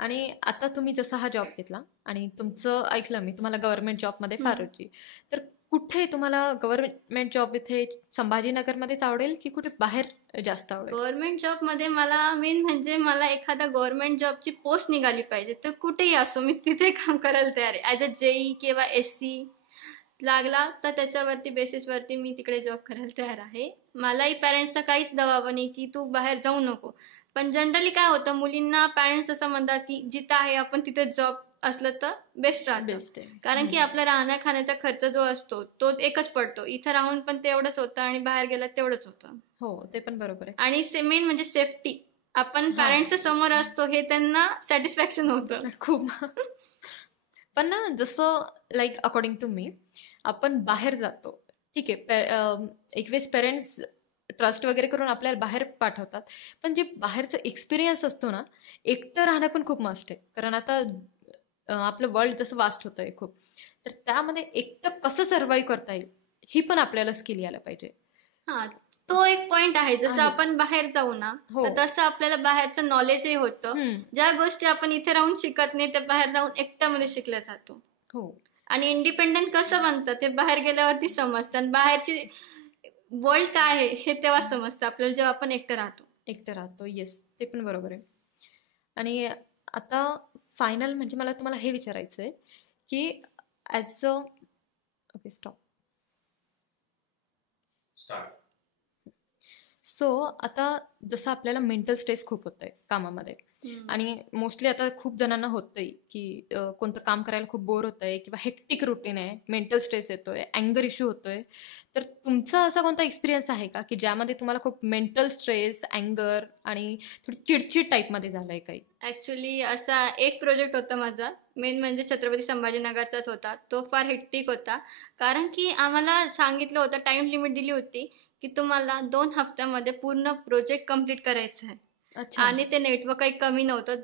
आणि आता तुम्ही जसा हा जॉब घेतला आणि तुमचं ऐकलं मी, तुम्हाला गव्हर्नमेंट जॉबमध्ये फार रुची, तर कुठे तुम्हाला गव्हर्नमेंट जॉब इथे संभाजीनगरमध्येच आवडेल की कुठे बाहेर जास्त आवडेल? गव्हर्नमेंट जॉबमध्ये मला मेन म्हणजे मला एखादा गव्हर्नमेंट जॉबची पोस्ट निघाली पाहिजे, तर कुठेही असो मी तिथे काम करायला तयार आहे. ॲज अ JEE किंवा SC लागला तर त्याच्यावरती बेसिसवरती मी तिकडे जॉब करायला तयार आहे. मलाही पॅरेंट्सचा काहीच दबाव नाही की तू बाहेर जाऊ नको, पण जनरली काय होतं, मुलींना पॅरेंट्स असं म्हणतात की जिथं आहे आपण तिथे जॉब असलं तर बेस्ट राहतं. कारण की आपला राहण्या खाण्याचा खर्च जो असतो तो एकच पडतो. इथं राहून पण तेवढंच होतं आणि बाहेर गेलं तेवढंच होतं. हो, ते पण बरोबर आहे. आणि मेन म्हणजे सेफ्टी, आपण पॅरेंट्सच्या समोर असतो हे त्यांना सॅटिस्फॅक्शन होतं खूप. पण ना, जसं लाईक अकॉर्डिंग टू मी, आपण बाहेर जातो, ठीक आहे, एक वेळेस पेरेंट्स ट्रस्ट वगैरे करून आपल्याला बाहेर पाठवतात, पण जे बाहेरचा एक्सपिरियन्स असतो ना, एकटं राहणं पण खूप मस्ट आहे. कारण आता आपलं वर्ल्ड जसं वास्ट होतंय खूप, तर त्यामध्ये एकटं कसं सर्व्हाइव्ह करता येईल ही पण आपल्याला स्किल यायला पाहिजे. तो एक पॉइंट आहे. जसं आपण बाहेर जाऊ ना, तर तसं आपल्याला बाहेरचं नॉलेजही होतं. ज्या गोष्टी आपण इथे राहून शिकत नाही त्या बाहेर राहून एकट्यामध्ये शिकल्या जातो. हो, आणि इंडिपेंडंट कसं बनतं ते बाहेर गेल्यावरती समजतं. बाहेरची वर्ल्ड काय आहे हे तेव्हा समजतं आपल्याला, जेव्हा आपण एकटं राहतो. येस, ते पण बरोबर आहे. आणि आता फायनल म्हणजे मला तुम्हाला हे विचारायचं आहे की as a okay stop so आता जसं आपल्याला मेंटल स्ट्रेस खूप होत आहे कामामध्ये, आणि मोस्टली आता खूप जणांना होतंय की कोणतं काम करायला खूप बोर होत आहे किंवा हेक्टिक रुटीन आहे, मेंटल स्ट्रेस येतोय, अँगर इश्यू होतोय. तर तुमचा असा कोणता एक्सपिरियन्स आहे का की ज्यामध्ये तुम्हाला खूप मेंटल स्ट्रेस, अँगर आणि थोडी चिडचिड टाईपमध्ये झालंय काही? ॲक्च्युली असा एक प्रोजेक्ट होता माझा, मेन म्हणजे छत्रपती संभाजीनगरचाच होता. तो फार हेक्टिक होता, कारण की आम्हाला सांगितलं होतं, टाईम लिमिट दिली होती की तुम्हाला 2 हफ्त्यामध्ये पूर्ण प्रोजेक्ट कंप्लीट करायचं आहे. अच्छा. आणि ते नेटवर्क काही कमी नव्हतं.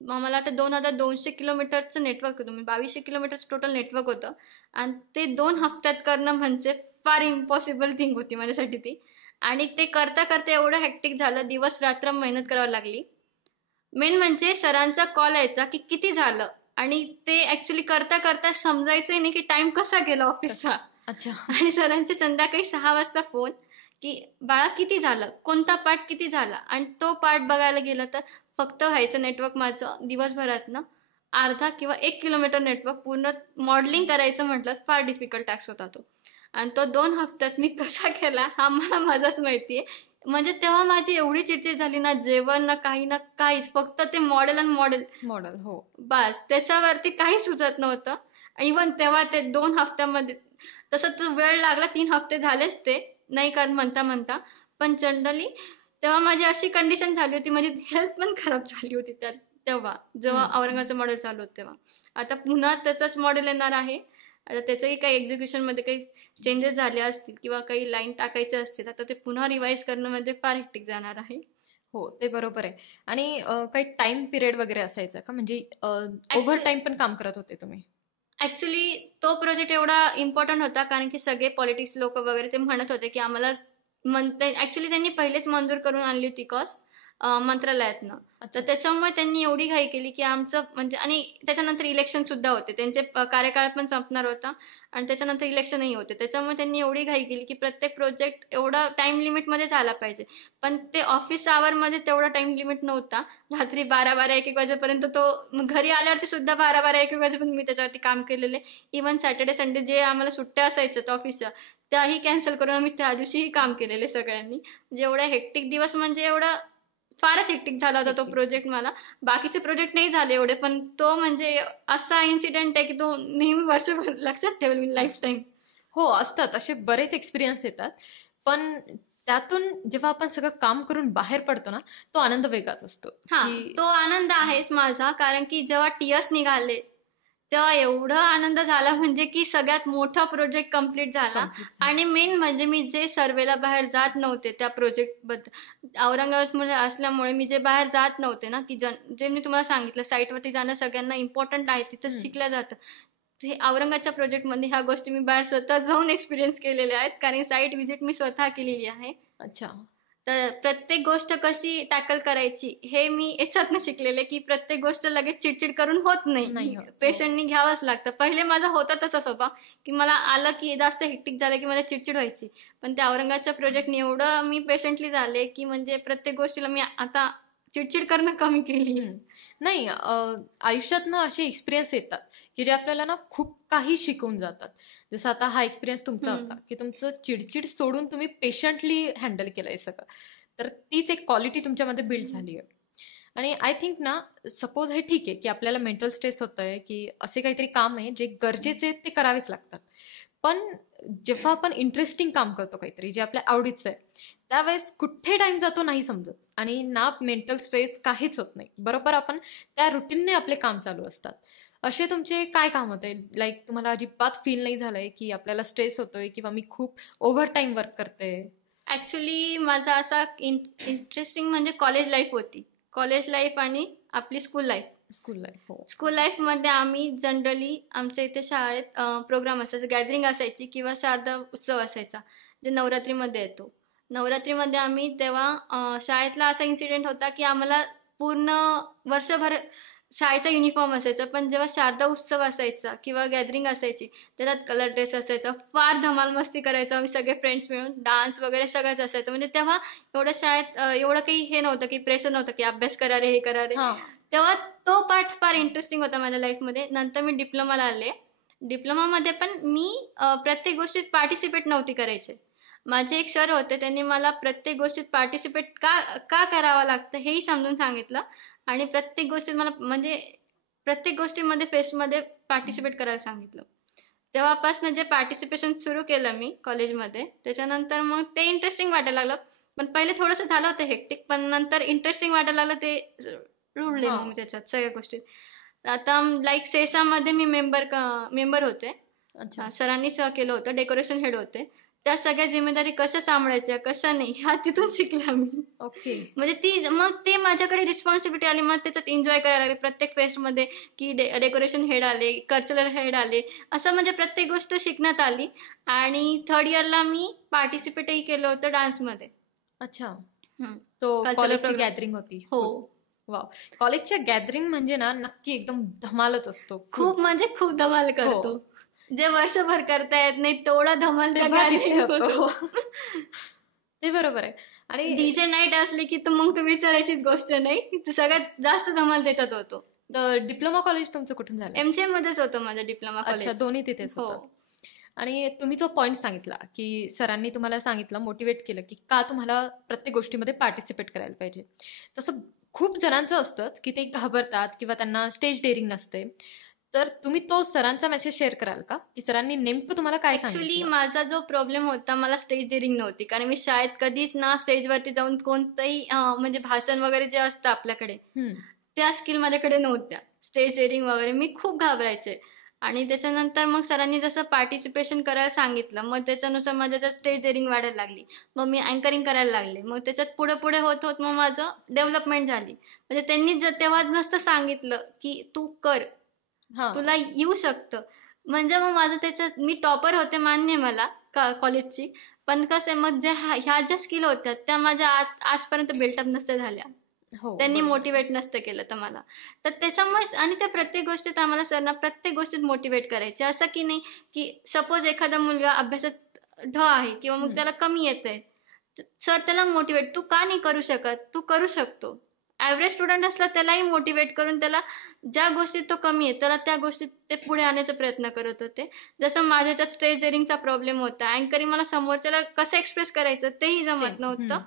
मला वाटतं 2200 किलोमीटरचं नेटवर्क होतं, म्हणजे 2200 किलोमीटरचं टोटल नेटवर्क होतं. आणि ते 2 हफ्त्यात करणं म्हणजे फार इम्पॉसिबल थिंग होती माझ्यासाठी ती. आणि ते करता करता एवढं हेक्टिक झालं, दिवस रात्र मेहनत करावी लागली. मेन म्हणजे सरांचा कॉल यायचा की किती झालं, आणि ते ॲक्च्युली करता करता समजायचंही नाही की टाइम कसा गेला ऑफिसचा. अच्छा. आणि सरांचे संध्याकाळी 6 वाजता फोन की बाळा किती झालं, कोणता पार्ट किती झाला. आणि तो पार्ट बघायला गेलं तर फक्त व्हायचं नेटवर्क माझं दिवसभरातनं अर्धा किंवा 1 किलोमीटर नेटवर्क पूर्ण मॉडेलिंग करायचं म्हटलं फार डिफिकल्ट टास्क होता तो. आणि तो 2 हफ्त्यात मी कसा केला हा मला माझाच माहिती आहे. म्हणजे तेव्हा माझी एवढी चिडचिड झाली ना, जेवण ना काही ना काहीच, फक्त ते मॉडेल आणि मॉडेल. हो. बस त्याच्यावरती काही सुचत नव्हतं. इवन तेव्हा ते 2 हफ्त्यामध्ये तसं तर वेळ लागला, 3 हफ्ते झालेच ते नाही कर म्हणता म्हणता. पण जनरली तेव्हा माझी अशी कंडिशन झाली होती, माझी हेल्थ पण खराब झाली होती तेव्हा जेव्हा औरंगाबादचं मॉडेल चालू होतं तेव्हा. आता पुन्हा त्याचंच मॉडेल येणार आहे. आता त्याचंही काही एक्झिक्युशनमध्ये काही चेंजेस झाले असतील किंवा काही लाईन टाकायचे असतील, आता ते पुन्हा रिवाईज करणं म्हणजे फार हेक्टिक जाणार आहे. हो, ते बरोबर आहे. आणि काही टाइम पिरियड वगैरे असायचा का, म्हणजे ओव्हर टाइम पण काम करत होते तुम्ही? ॲक्च्युली तो प्रोजेक्ट एवढा इम्पॉर्टंट होता, कारण की सगळे पॉलिटिक्स लोक वगैरे ते म्हणत होते की आम्हाला म्हणते. ॲक्च्युली त्यांनी पहिलेच मंजूर करून आणली होती कॉस्ट मंत्रालयातनं. तर त्याच्यामुळे त्यांनी एवढी घाई केली की आमचं म्हणजे, आणि त्याच्यानंतर इलेक्शन सुद्धा होते, त्यांचे कार्यकाळ पण संपणार होता आणि त्याच्यानंतर इलेक्शनही होते. त्याच्यामुळे त्यांनी एवढी घाई केली की प्रत्येक प्रोजेक्ट एवढा टाईम लिमिटमध्ये झाला पाहिजे. पण ते ऑफिस आवरमध्ये तेवढा टाईम लिमिट नव्हता. रात्री 12-12, 1-1 वाजेपर्यंत तो, घरी आल्यावरती सुद्धा 12-12, 1-1 वाजेपर्यंत मी त्याच्यावरती काम केलेले. इव्हन सॅटर्डे संडे जे आम्हाला सुट्ट्या असायच्या ऑफिसच्या, त्याही कॅन्सल करून आम्ही त्या दिवशीही काम केलेले सगळ्यांनी. म्हणजे एवढा हेक्टिक दिवस, म्हणजे एवढा फारच हेक्टिक झाला होता तो प्रोजेक्ट मला. बाकीचे प्रोजेक्ट नाही झाले एवढे, पण तो म्हणजे असा इन्सिडेंट आहे की तो नेहमी वर्षभर लक्षात ठेवेल मी, लाईफ टाईम. हो, असतात असे बरेच एक्सपिरियन्स येतात. पण त्यातून जेव्हा आपण सगळं काम करून बाहेर पडतो ना, तो आनंद वेगळाच असतो. हा, तो आनंद आहेच माझा, कारण की जेव्हा टीएस निघाले तेव्हा एवढा आनंद झाला, म्हणजे की सगळ्यात मोठा प्रोजेक्ट कंप्लीट झाला. आणि मेन म्हणजे मी जे सर्वेला बाहेर जात नव्हते त्या प्रोजेक्टबद्दल, औरंगाबादमध्ये असल्यामुळे मी जे बाहेर जात नव्हते ना, की जे मी तुम्हाला सांगितलं साईटवरती जाणं सगळ्यांना इम्पॉर्टंट आहे, तिथं शिकलं जातं. ते औरंगाबादच्या प्रोजेक्टमध्ये ह्या गोष्टी मी बाहेर स्वतः जाऊन एक्सपिरियन्स केलेल्या आहेत, कारण साईट व्हिजिट मी स्वतः केलेली आहे. अच्छा. तर प्रत्येक गोष्ट कशी टॅकल करायची हे मी याच्यातनं शिकलेले, की प्रत्येक गोष्ट लगेच चिडचिड करून होत नाही, पेशंटनी घ्यावंच लागतं. पहिले माझा होता तसा स्वभाव, की मला आलं की जास्त हेक्टिक झालं की मला चिडचिड व्हायची. पण त्या औरंगाबादच्या प्रोजेक्टने एवढं मी पेशंटली झाले की म्हणजे प्रत्येक गोष्टीला मी आता चिडचिड करणं कमी केली. नाही, आयुष्यात ना असे एक्सपिरियन्स येतात की जे आपल्याला ना खूप काही शिकवून जातात. जसं आता हा एक्सपिरियन्स तुमचा होता की तुमचं चिडचिड सोडून तुम्ही पेशंटली हँडल केलंय सगळं. तर तीच एक क्वालिटी तुमच्यामध्ये बिल्ड झाली आहे. आणि आय थिंक ना, सपोज हे ठीक आहे की आपल्याला मेंटल स्ट्रेस होतोय, की असे काहीतरी काम आहे जे गरजेचे आहेत ते करावेच लागतात. पण जेव्हा आपण इंटरेस्टिंग काम करतो काहीतरी जे आपल्या आवडीचं आहे, त्यावेळेस कुठे टाइम जातो नाही समजत, आणि ना मेंटल स्ट्रेस काहीच होत नाही. बरोबर आपण त्या रुटीनने आपले काम चालू असतात. असे तुमचे काय काम होते, लाईक तुम्हाला अजिबात फील नाही झालंय की आपल्याला स्ट्रेस होतोय किंवा मी खूप ओव्हर टाईम वर्क करते? ॲक्च्युली माझा असा इंटरेस्टिंग म्हणजे कॉलेज लाईफ होती. कॉलेज लाईफ आणि आपली स्कूल लाईफ. स्कूल लाईफमध्ये आम्ही जनरली आमच्या इथे शाळेत प्रोग्राम असायचा, गॅदरिंग असायची किंवा शारदा उत्सव असायचा, जे नवरात्रीमध्ये येतो. नवरात्रीमध्ये आम्ही तेव्हा शाळेतला असा इन्सिडेंट होता की आम्हाला पूर्ण वर्षभर शाळेचा युनिफॉर्म असायचा, पण जेव्हा शारदा उत्सव असायचा किंवा गॅदरिंग असायची त्याच्यात कलर ड्रेस असायचा, फार धमाल मस्ती करायचो आम्ही सगळे फ्रेंड्स मिळून, डान्स वगैरे सगळंच असायचं. म्हणजे तेव्हा एवढं शाळेत एवढं काही हे नव्हतं की प्रेशर नव्हतं की अभ्यास करा रे, हे करा रे. हा तेव्हा तो पार्ट फार इंटरेस्टिंग होता माझ्या लाईफमध्ये. नंतर मी डिप्लोमाला आले. डिप्लोमामध्ये पण मी प्रत्येक गोष्टीत पार्टिसिपेट नव्हती करायचे. माझे एक सर होते, त्यांनी मला प्रत्येक गोष्टीत पार्टिसिपेट का का करावं लागतं हेही समजून सांगितलं. आणि प्रत्येक गोष्टीत मला म्हणजे प्रत्येक गोष्टीमध्ये फेस्टमध्ये पार्टिसिपेट करायला सांगितलं. तेव्हापासून जे पार्टिसिपेशन सुरू केलं मी कॉलेजमध्ये, त्याच्यानंतर मग ते इंटरेस्टिंग वाटायला लागलं. पण पहिले थोडंसं झालं होतं हेक्टिक, पण नंतर इंटरेस्टिंग वाटायला लागलं, ते रुळले हा. मग त्याच्यात सगळ्या गोष्टीत. आता लाईक सेसामध्ये मी मेंबर होते. अच्छा सरांनीच केलं होतं, डेकोरेशन हेड होते. त्या सगळ्या जिम्मेदारी कशा सांभाळायच्या कशा नाही ह्या तिथून शिकल्या मी. ओके म्हणजे ती मग ते माझ्याकडे रिस्पॉन्सिबिलिटी आली. मग त्याच्यात एन्जॉय करायला लागले प्रत्येक फेस्टमध्ये, की डेकोरेशन हेड आले, कल्चरल हेड आले, असं म्हणजे प्रत्येक गोष्ट शिकण्यात आली. आणि थर्ड इयरला मी पार्टिसिपेटही केलं होतं डान्समध्ये. अच्छा हम्म. तो Cultural कॉलेजची program. गॅदरिंग होती. हो, वाव कॉलेजच्या गॅदरिंग म्हणजे ना नक्की एकदम धमालच असतो. खूप म्हणजे खूप धमाल करतो. जे वर्षभर करता येत नाही तेवढा धमाल त्या तेव्हा तिथे gathering होतो. होतो. ते बरोबर आहे. आणि डीजे नाईट असली की तर मग तू विचारायचीच गोष्ट नाही, ती सगळ्यात जास्त धमाल त्याच्यात होतो. डिप्लोमा कॉलेज तुमचं कुठून झालं? एमचे मध्येच होतं माझं डिप्लोमा अच्छा कॉलेज. दोन्ही तिथेच हो. होतं. आणि तुम्ही जो पॉईंट सांगितला की सरांनी तुम्हाला सांगितलं, मोटिवेट केलं की का तुम्हाला प्रत्येक गोष्टीमध्ये पार्टिसिपेट करायला पाहिजे. तसं खूप जणांचं असतं की ते घाबरतात किंवा त्यांना स्टेज डेअरिंग नसते. तर तुम्ही तो सरांचा मेसेज शेअर कराल का की सरांनी नेमकं तुम्हाला काय ऍक्च्युली सांगितलं? माझा जो प्रॉब्लेम होता, मला स्टेज डेअरिंग नव्हती. कारण मी शाळेत कधीच ना स्टेजवरती जाऊन कोणतंही म्हणजे भाषण वगैरे जे असतं आपल्याकडे, हम्म. त्या स्किल माझ्याकडे नव्हत्या. स्टेज डेअरिंग वगैरे मी खूप घाबरायचे. आणि त्याच्यानंतर मग सरांनी जसं पार्टिसिपेशन करायला सांगितलं, मग त्याच्यानुसार माझ्या स्टेज डेअरिंग वाढायला लागली. मग मी अँकरिंग करायला लागले. मग त्याच्यात पुढे पुढे होत होत मग माझं डेव्हलपमेंट झाली. म्हणजे त्यांनी तेव्हा नसतं सांगितलं की तू कर, हा तुला येऊ शकतं. म्हणजे मग माझं त्याच्यात मी टॉपर होते मान्य आहे मला कॉलेजची. पण कसं आहे, मग ह्या ज्या स्किल होत्या त्या माझ्या आजपर्यंत बिल्टअप नसत्या झाल्या. हो त्यांनी बरोबर. मोटिवेट नसतं केलं तर मला. तर त्याच्यामुळे आणि त्या प्रत्येक गोष्टीत आम्हाला सरना प्रत्येक गोष्टीत मोटिवेट करायचे. असं की नाही की सपोज एखादा मुलगा अभ्यासात आहे किंवा मग त्याला कमी येतंय, सर त्याला मोटिवेट, तू का नाही करू शकत, तू करू शकतो. ॲव्हरेज स्टुडंट असला त्यालाही मोटिवेट करून त्याला ज्या गोष्टीत तो कमी आहे त्याला त्या गोष्टीत ते पुढे आणण्याचा प्रयत्न करत होते. जसं माझ्या ह्याच्यात स्टेज डेअरिंगचा प्रॉब्लेम होता, अँकरिंग मला समोरच्याला कसं एक्सप्रेस करायचं तेही जमत नव्हतं.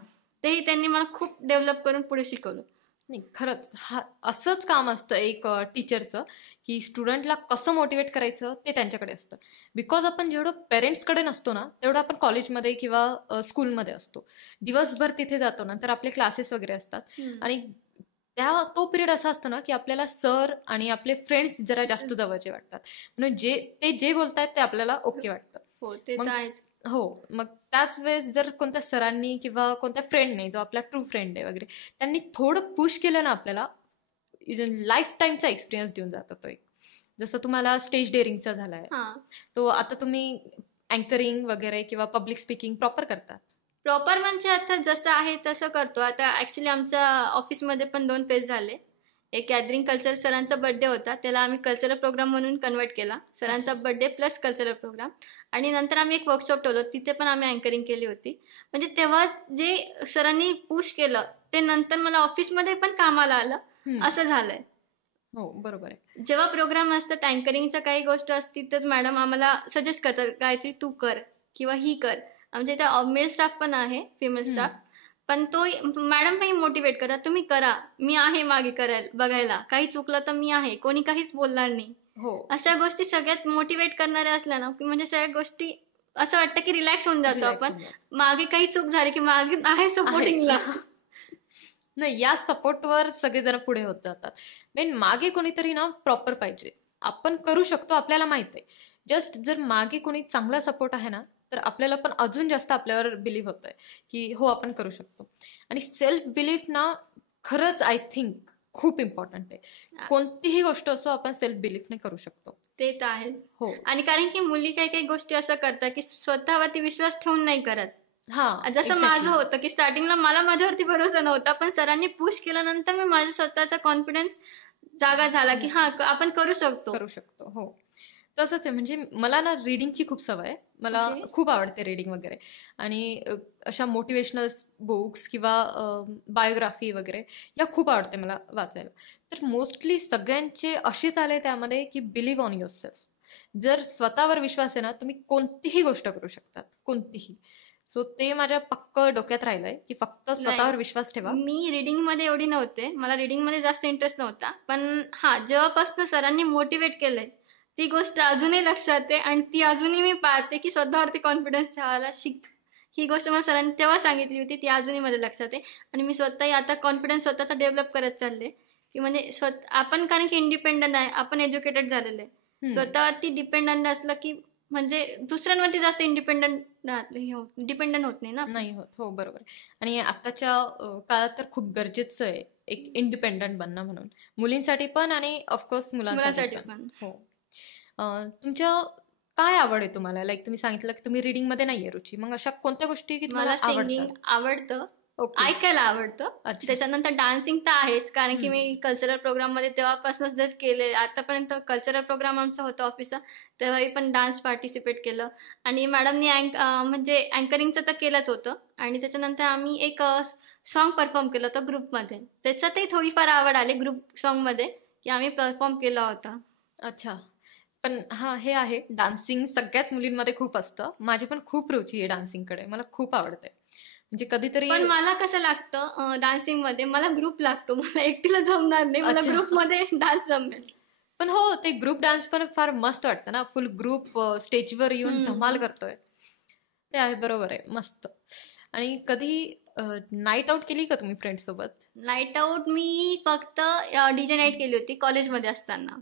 तेही त्यांनी मला खूप डेव्हलप करून पुढे शिकवलं. नाही खरंच असंच काम असतं एक टीचरचं, की स्टुडंटला कसं मोटिवेट करायचं ते त्यांच्याकडे असतं. बिकॉज आपण जेवढं पेरेंट्सकडे नसतो ना तेवढं आपण कॉलेजमध्ये किंवा स्कूलमध्ये असतो, दिवसभर तिथे जातो ना, तर आपले क्लासेस वगैरे असतात. आणि तो पिरियड असा असतो ना की आपल्याला सर आणि आपले फ्रेंड्स जरा जास्त जवळचे वाटतात. म्हणून ते जे बोलतायत ते आपल्याला ओके वाटतं. हो, ते मग तर आहेच. हो, मग त्याच वेळेस जर कोणत्या सरांनी किंवा कोणत्या फ्रेंडने, जो आपला ट्रू फ्रेंड आहे वगैरे, त्यांनी थोडं पुश केलं ना आपल्याला, लाईफ टाईमचा एक्सपिरियन्स देऊन जातो तो एक. जसं तुम्हाला स्टेज डेअरिंगचा झालाय, तो आता तुम्ही अँकरिंग वगैरे किंवा पब्लिक स्पीकिंग प्रॉपर करतात. प्रॉपर म्हणजे आता जसं आहे तसं करतो. आता ॲक्च्युली आमच्या ऑफिसमध्ये पण 2 फेज झाले. एक गॅदरिंग कल्चर सरांचा बर्थडे होता, त्याला आम्ही कल्चरल प्रोग्राम म्हणून कन्वर्ट केला. सरांचा बर्थडे प्लस कल्चरल प्रोग्राम. आणि नंतर आम्ही एक वर्कशॉप ठेवलं, तिथे पण आम्ही अँकरिंग केली होती. म्हणजे तेव्हा जे सरांनी पुश केलं ते नंतर मला ऑफिसमध्ये पण कामाला आलं, असं झालंय. हो बरोबर आहे. जेव्हा प्रोग्राम असतात अँकरिंगच्या काही गोष्ट असती तर मॅडम आम्हाला सजेस्ट करतात, गायत्री तू कर किंवा ही कर. आमच्या इथे मेल स्टाफ पण आहे, फिमेल स्टाफ, पण तो मॅडम काही मोटिवेट करा, तुम्ही करा, मी आहे मागे करायला बघायला, काही चुकलं तर मी आहे, कोणी काहीच बोलणार नाही. हो, अशा गोष्टी सगळ्यात मोटिवेट करणाऱ्या असल्या ना की म्हणजे सगळ्या गोष्टी असं वाटतं की रिलॅक्स होऊन जातो आपण. मागे काही चूक झाली की मागे आहे सपोर्टिंगला. नाही, या सपोर्टवर सगळेजण पुढे होत जातात. मेन मागे कोणीतरी ना प्रॉपर पाहिजे. आपण करू शकतो, आपल्याला माहित आहे. जस्ट जर मागे कोणी चांगला सपोर्ट आहे ना, तर आपल्याला पण अजून जास्त आपल्यावर बिलीव्ह होतंय की हो आपण करू शकतो. आणि सेल्फ बिलीफ ना खरंच आय थिंक खूप इम्पॉर्टंट आहे. कोणतीही गोष्ट असो आपण सेल्फ बिलीफने करू शकतो. ते तर आहेच. हो. आणि कारण की मुली काही काही गोष्टी असं करतात की स्वतःवरती विश्वास ठेवून नाही करत. जसं माझं होतं की स्टार्टिंगला मला माझ्यावरती भरोसा नव्हता, पण सरांनी पुश केल्यानंतर मी माझा स्वतःचा कॉन्फिडन्स जागा झाला की हा आपण करू शकतो. हो. तसंच आहे. म्हणजे मला ना रीडिंगची खूप सवय आहे. मला खूप आवडते रीडिंग वगैरे. आणि अशा मोटिवेशनल बुक्स किंवा बायोग्राफी वगैरे या खूप आवडते मला वाचायला. तर मोस्टली सगळ्यांचे असेच आले त्यामध्ये की बिलीव्ह ऑन युअरसेल्फ. जर स्वतःवर विश्वास आहे ना, तुम्ही कोणतीही गोष्ट करू शकतात, कोणतीही. सो ते माझ्या पक्क डोक्यात राहिलंय की फक्त स्वतःवर विश्वास ठेवा. मी रीडिंगमध्ये एवढी नव्हते, मला रीडिंगमध्ये जास्त इंटरेस्ट नव्हता. पण हा, जेव्हापासून सरांनी मोटिवेट केलंय ती गोष्ट अजूनही लक्षात आहे आणि ती अजूनही मी पाहते की स्वतःवरती कॉन्फिडन्स ठेवायला शिक. ही गोष्ट मला सरांनी तेव्हा सांगितली होती, ती अजूनही माझ्या लक्षात आहे. आणि मी स्वतःही आता कॉन्फिडन्स स्वतःचा डेव्हलप करत चालले की म्हणजे आपण कारण की इंडिपेंडंट आहे, आपण एज्युकेटेड झालेलं आहे. स्वतःवरती डिपेंडंट असलं की म्हणजे दुसऱ्यांवरती जास्त डिपेंडंट होत नाही ना. नाही होत. हो, बरोबर. आणि आताच्या काळात तर खूप गरजेचं आहे एक इंडिपेंडंट बनणं, म्हणून मुलींसाठी पण आणि ऑफकोर्स मुलांसाठी पण. हो. तुमच्या काय आवड आहे तुम्हाला? लाईक तुम्ही सांगितलं की तुम्ही रीडिंग मध्ये नाहीये रुची, मग अशा कोणत्या गोष्टी की मला सिंगिंग आवडतं, ऐकायला आवडतं. त्याच्यानंतर डान्सिंग तर आहेच, कारण की मी कल्चरल प्रोग्राम मध्ये तेव्हापासूनच जर केले. आतापर्यंत कल्चरल प्रोग्राम आमचा होता ऑफिसचा, तेव्हाही पण डान्स पार्टिसिपेट केलं. आणि मॅडमनी म्हणजे अँकरिंगचं तर केलंच होतं. आणि त्याच्यानंतर आम्ही एक सॉन्ग परफॉर्म केलं होतं ग्रुपमध्ये. त्याच्यातही थोडीफार आवड आली ग्रुप सॉन्गमध्ये की आम्ही परफॉर्म केला होता. अच्छा. पण हा, हे आहे डान्सिंग सगळ्याच मुलींमध्ये खूप असतं. माझी पण खूप रुची आहे डान्सिंगकडे, मला खूप आवडते. म्हणजे कधीतरी पण मला कसं लागतं डान्सिंग मध्ये, मला ग्रुप लागतो, मला एकटीला जमणार नाही, मला ग्रुपमध्ये डान्स जमेल. पण हो, ते ग्रुप डान्स पण फार मस्त वाटतं ना, फुल ग्रुप स्टेजवर येऊन धमाल करतोय, ते आहे. बरोबर आहे, मस्त. आणि कधी नाईट आउट केली का तुम्ही फ्रेंड सोबत? नाईट आउट मी फक्त डीजे नाईट केली होती कॉलेजमध्ये असताना.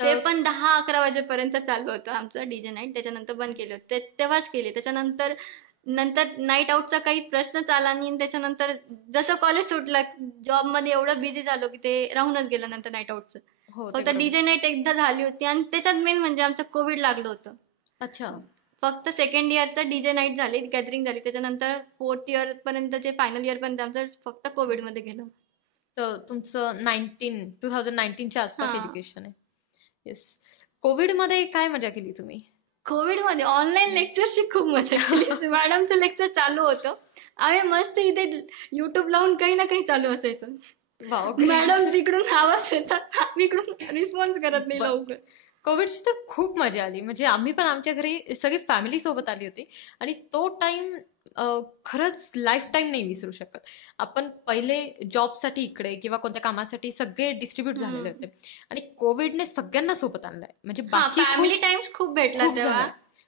ते पण 10-11 वाजेपर्यंत चालू होतं आमचं डीजे नाईट. त्याच्यानंतर बंद केले होते, तेव्हाच केले. त्याच्यानंतर नाईट आउटचा काही प्रश्नच आला नाही. त्याच्यानंतर जसं कॉलेज सुटलं, जॉबमध्ये एवढं बिझी झालो की ते राहूनच गेलं नंतर नाईट आउटचं. फक्त डीजे नाईट एकदा झाली होती आणि त्याच्यात मेन म्हणजे आमचं कोविड लागलं होतं. अच्छा. फक्त सेकंड इयरचं डीजे नाईट झाली, गॅदरिंग झाली. त्याच्यानंतर 4th इयर पर्यंतचे फायनल इयर पर्यंत आमचं फक्त कोविडमध्ये गेलं. तर तुमचं 2019च्या आसपास एज्युकेशन आहे. येस. कोविडमध्ये काय मजा केली तुम्ही? कोविडमध्ये ऑनलाईन लेक्चरची खूप मजा केली. मॅडमचं लेक्चर चालू होतं, आम्ही मस्त इथे युट्यूब लावून काही ना काही चालू असायचं. मॅडम तिकडून आवाज येतात, आम्ही इकडून रिस्पॉन्स करत नाही लवकर. कोविडची तर खूप मजा आली. म्हणजे आम्ही पण आमच्या घरी सगळी फॅमिली सोबत आली होती आणि तो टाइम खरंच लाईफ टाईम नाही विसरू शकत. आपण पहिले जॉबसाठी इकडे किंवा कोणत्या कामासाठी सगळे डिस्ट्रीब्यूट झालेले होते आणि कोविडने सगळ्यांना सोबत आणलाय. म्हणजे बाकी फॅमिली टाइम खूप भेटला तेव्हा.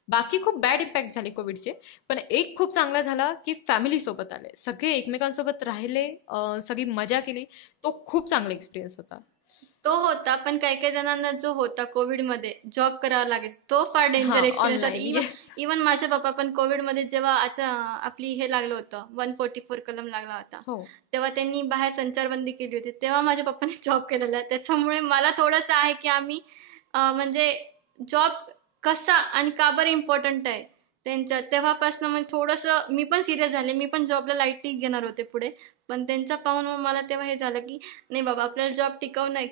बाकी खूप बॅड इम्पॅक्ट झाले कोविडचे, पण एक खूप चांगला झाला की फॅमिली सोबत आले, सगळे एकमेकांसोबत राहिले, सगळी मजा केली. तो खूप चांगला एक्सपिरियन्स होता. तो होता, पण काही काही जणांना जो होता कोविडमध्ये जॉब करावा लागेल, तो फार डेंजर एक्सपिरियन्स आहे. इव्हन माझे पप्पा पण कोविडमध्ये जेव्हा आपली हे लागलं होतं 144 कलम लागला होता, तेव्हा त्यांनी बाहेर संचारबंदी केली होती, तेव्हा माझ्या पप्पांनी जॉब केलेला आहे. त्याच्यामुळे मला थोडंसं आहे की आम्ही म्हणजे जॉब कसा आणि का बरं इम्पॉर्टंट आहे त्यांच्या, तेव्हापासून म्हणजे थोडंसं मी पण सिरियस झाले. मी पण जॉबला लाईटली घेणार होते पुढे, पण त्यांचा पाहून मला तेव्हा हे झालं की नाही बाबा, आपल्याला जॉब टिकवणं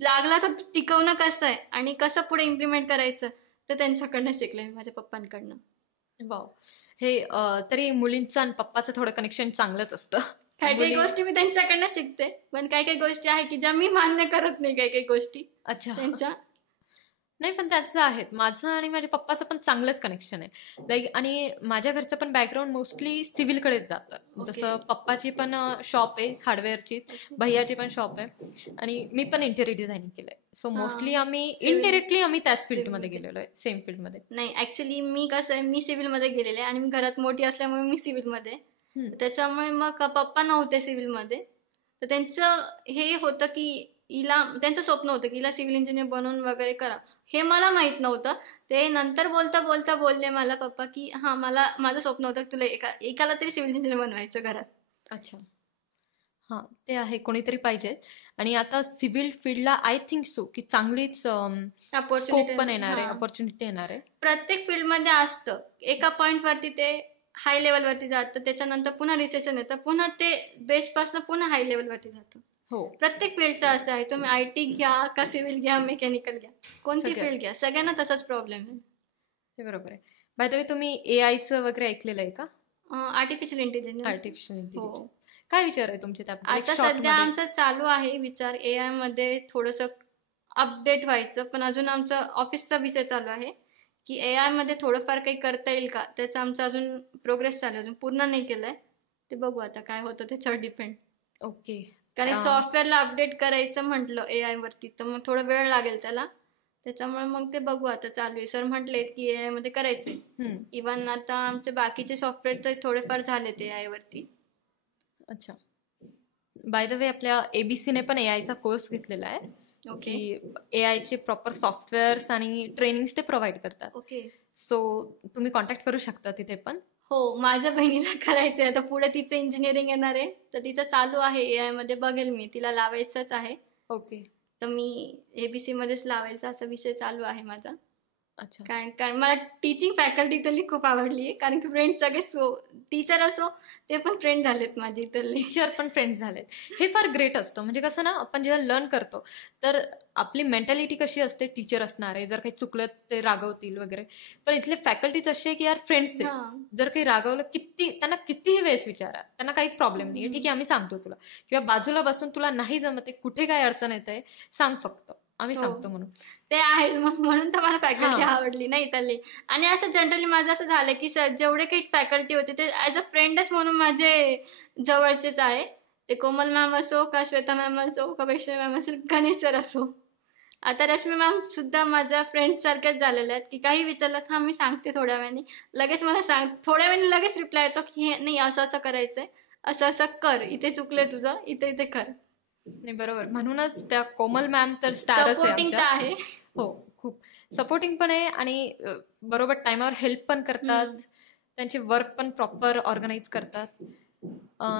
लागला तर टिकवणं कसं आहे आणि कसं पुढे इम्प्लिमेंट करायचं, तर त्यांच्याकडनं शिकले मी, माझ्या पप्पांकडनं. वाव. हे तरी मुलींचं आणि पप्पाचं थोडं कनेक्शन चांगलंच असतं. काही काही गोष्टी मी त्यांच्याकडनं शिकते, पण काही काही गोष्टी आहे की ज्या मी मान्य करत नाही. काही काही गोष्टी त्यांच्या नाही, पण त्याचं आहेत. माझं आणि माझ्या पप्पाचं पण चांगलंच कनेक्शन आहे. लाईक, आणि माझ्या घरचं पण बॅकग्राऊंड मोस्टली सिव्हिलकडेच जातं. जसं पप्पाची पण शॉप आहे हार्डवेअरची, भैयाची पण शॉप आहे, आणि मी पण इंटेरियर डिझायनिंग केलंय. सो मोस्टली आम्ही इनडिरेक्टली आम्ही त्याच फील्डमध्ये गेलेलो आहे, सेम फील्डमध्ये. नाही, ऍक्च्युली मी कसं आहे, मी सिव्हिलमध्ये गेलेले आणि मी घरात मोठी असल्यामुळे मी सिव्हिलमध्ये, त्याच्यामुळे मग पप्पा नव्हते सिव्हिलमध्ये. तर त्यांचं हे होतं की त्यांचं स्वप्न होतं की हिला सिव्हिल इंजिनियर बनवून वगैरे करा. हे मला माहित नव्हतं. ते नंतर बोलता बोलता बोलले मला पप्पा की माझं स्वप्न होतं की तुला एकाला तरी सिव्हिल इंजिनियर बनवायचं घरात. अच्छा. हां, ते आहे, कोणीतरी पाहिजे. आणि आता सिव्हिल फील्डला आय थिंक सो की चांगलीच स्कोप पण येणार आहे, ऑपॉर्च्युनिटी येणार आहे. प्रत्येक फील्डमध्ये असतं, एका पॉईंटवरती ते हाय लेवलवरती जातं, त्याच्यानंतर पुन्हा रिसेशन येतं, पुन्हा ते बेसपासून पुन्हा हाय लेवलवरती जातं. हो, प्रत्येक फील्डचं असं आहे, तुम्ही IT घ्या का सिव्हिल घ्या, मेकॅनिकल घ्या, कोणती सगळ्यात. फील्ड घ्या, सगळ्यांना तसाच प्रॉब्लेम आहे. ते बरोबर आहे. बाय द वे तुम्ही AI चं वगैरे ऐकलेलं आहे का? Artificial intelligence. Artificial intelligence. हो. काय विचार आहे तुमचे त्याबद्दल? एक आता शॉर्ट सध्या मध्ये. आमचा चालू आहे विचार AI मध्ये थोडंसं अपडेट व्हायचं, पण अजून आमचा ऑफिसचा विषय चालू आहे की AI मध्ये थोडंफार काही करता येईल का, त्याचा आमचा अजून प्रोग्रेस चालू आहे, अजून पूर्ण नाही केलंय. ते बघू आता काय होतं, त्याच्यावर डिपेंड. ओके. कारण सॉफ्टवेअरला अपडेट करायचं म्हटलं AI वरती तर मग थोडा वेळ लागेल त्याला, त्याच्यामुळे मग ते बघू आता चालू आहे. सर म्हटलेत की AI मध्ये करायचंय. इव्हन आता आमचे बाकीचे सॉफ्टवेअर तर थोडेफार झालेत AI वरती. अच्छा. बाय द वे आपल्या ABCने पण AI चा कोर्स घेतलेला आहे. ओके. की AI चे प्रॉपर सॉफ्टवेअर्स आणि ट्रेनिंग्स ते प्रोव्हाइड करतात. ओके. सो तुम्ही कॉन्टॅक्ट करू शकता तिथे पण. हो, माझ्या बहिणीला करायचंय आता, पुढे तिचं इंजिनिअरिंग येणार आहे तर तिचं चालू आहे AI मध्ये, बघेल मी, तिला लावायचंच आहे. ओके. तर मी ABC मध्येच लावायचा असा विषय चालू आहे माझा. अच्छा. कारण मला टीचिंग फॅकल्टी इथली खूप आवडली आहे, कारण की फ्रेंड सगळे टीचर असो ते पण फ्रेंड झालेत माझे इथले. टीचर पण फ्रेंड्स झालेत, हे फार ग्रेट असतं. म्हणजे कसं ना, आपण जेव्हा लर्न करतो तर आपली मेंटॅलिटी कशी असते, टीचर असणार आहे, जर काही चुकलं ते रागवतील वगैरे, पण इथले फॅकल्टीज असे की यार फ्रेंड्स आहेत. हां. जर काही रागवलं, त्यांना कितीही वेळेस विचारा, त्यांना काहीच प्रॉब्लेम नाही, ठीक आहे आम्ही सांगतो तुला, किंवा बाजूला बसून तुला नाही जमत आहे, कुठे काय अडचण येत आहे सांग, फक्त आम्ही हो. सांगतो म्हणून. ते आहे, म्हणून तर मला फॅकल्टी हां. आवडली नाही त्याली. आणि असं जनरली माझं असं झालं की जेवढे काही फॅकल्टी होते ते ॲज अ फ्रेंडच म्हणून माझे जवळचेच आहे. ते कोमल मॅम असो का श्वेता मॅम असो का वैष्णवी मॅम असो, गणेश सर असो. आता रश्मी मॅम सुद्धा माझ्या फ्रेंड सारख्याच झालेल्या आहेत की काही विचारलं तर मी सांगते थोड्या वेळाने, लगेच मला थोड्या वेळाने लगेच रिप्लाय येतो की हे नाही, असं असं करायचंय, असं असं कर, इथे चुकलंय तुझं, इथे इथे कर. नाही बरोबर, म्हणूनच त्या कोमल मॅम तर स्टारच सपोर्टिंग तर आहे. हो, खूप सपोर्टिंग पण आहे आणि बरोबर टाइमावर हेल्प पण करतात. त्यांचे वर्क पण प्रॉपर ऑर्गनाईज करतात.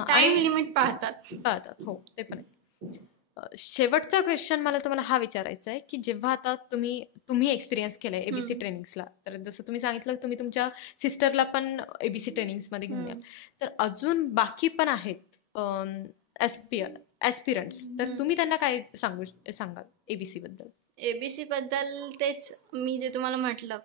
टाइम लिमिट पाळतात. हो, ते पण आहे. शेवटचा क्वेश्चन मला तुम्हाला हा विचारायचा आहे की जेव्हा आता तुम्ही एक्सपिरियन्स केलाय ABC ट्रेनिंग्सला, तर जसं तुम्ही सांगितलं तुम्ही तुमच्या सिस्टरला पण ABC ट्रेनिंग्समध्ये घेऊन याल, तर अजून बाकी पण आहेत ॲस्पिरंट्स, तर तुम्ही त्यांना काय सांगाल ABC बद्दल? ABC बद्दल तेच मी जे तुम्हाला म्हटलं,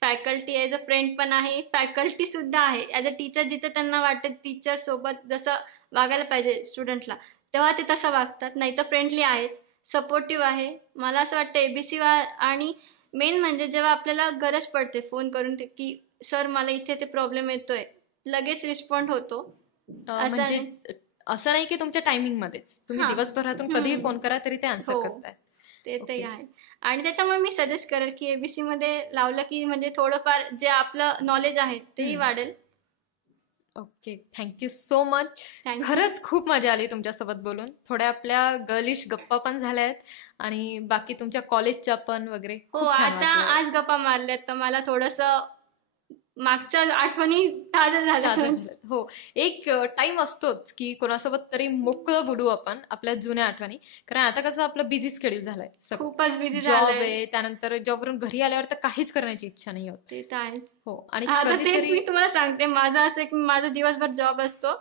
फॅकल्टी ॲज अ फ्रेंड पण आहे, फॅकल्टी सुद्धा आहे ॲज अ टीचर. जिथे त्यांना वाटतं टीचर सोबत जसं वागायला पाहिजे स्टुडंटला, तेव्हा ते तसं वागतात. नाही तर फ्रेंडली आहेच, सपोर्टिव्ह आहे. मला असं वाटतं ABC आणि मेन म्हणजे जेव्हा आपल्याला गरज पडते फोन करून की सर मला इथे ते प्रॉब्लेम येतोय, लगेच रिस्पॉन्ड होतो. म्हणजे असं नाही की तुमच्या टायमिंग मध्येच, तुम्ही दिवसभरातून कधीही फोन करा तरी ते आन्सर करताय. ते आहे. आणि त्याच्यामुळे मी सजेस्ट करेल की ABC मध्ये लावलं की म्हणजे थोडंफार जे आपलं नॉलेज आहे तेही वाढेल. Okay, thank you so much. खरंच खूप मजा आली तुमच्यासोबत बोलून. थोड्या आपल्या गर्लिश गप्पा पण झाल्या आहेत आणि बाकी तुमच्या कॉलेजच्या पण वगैरे. हो, आता आज गप्पा मारल्यात तर मला थोडंसं मागच्या आठवणी ताज्या झाल्या. हो, एक टाइम असतोच की कोणासोबत तरी मोकळं बोलू आपण आपल्या जुन्या आठवणी, कारण आता कसं आपलं बिझी शेड्यूल झालंय, खूपच बिझी जॉब झालंय. आहे, त्यानंतर जॉबवरून घरी आल्यावर तर काहीच करण्याची इच्छा नाही होत. ते तर आहेच. हो, आणि आता तेच मी तुम्हाला सांगते, माझं असं की माझा दिवसभर जॉब असतो,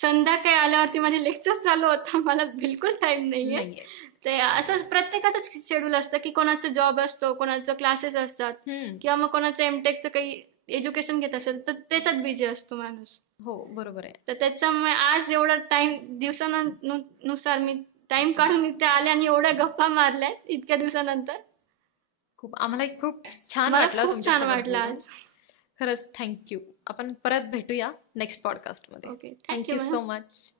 संध्याकाळी आल्यावरती माझे लेक्चर्स चालू होतं, मला बिलकुल टाइम नाहीये. ते असं प्रत्येकाचंच शेड्यूल असतं की कोणाचं जॉब असतो, कोणाचं क्लासेस असतात, किंवा मग कोणाचं MTechचं काही एज्युकेशन घेत असेल तर त्याच्यात बिझी असतो माणूस. हो, बरोबर आहे. तर त्याच्यामुळे आज एवढा टाइम दिवसानुसार मी टाइम काढून इथे आले आणि एवढ्या गप्पा मारल्या इतक्या दिवसानंतर. खूप आम्हाला खूप छान वाटलं, खूप छान वाटलं आज. खरंच थँक्यू. आपण परत भेटूया नेक्स्ट पॉडकास्टमध्ये. Okay, thank you so much.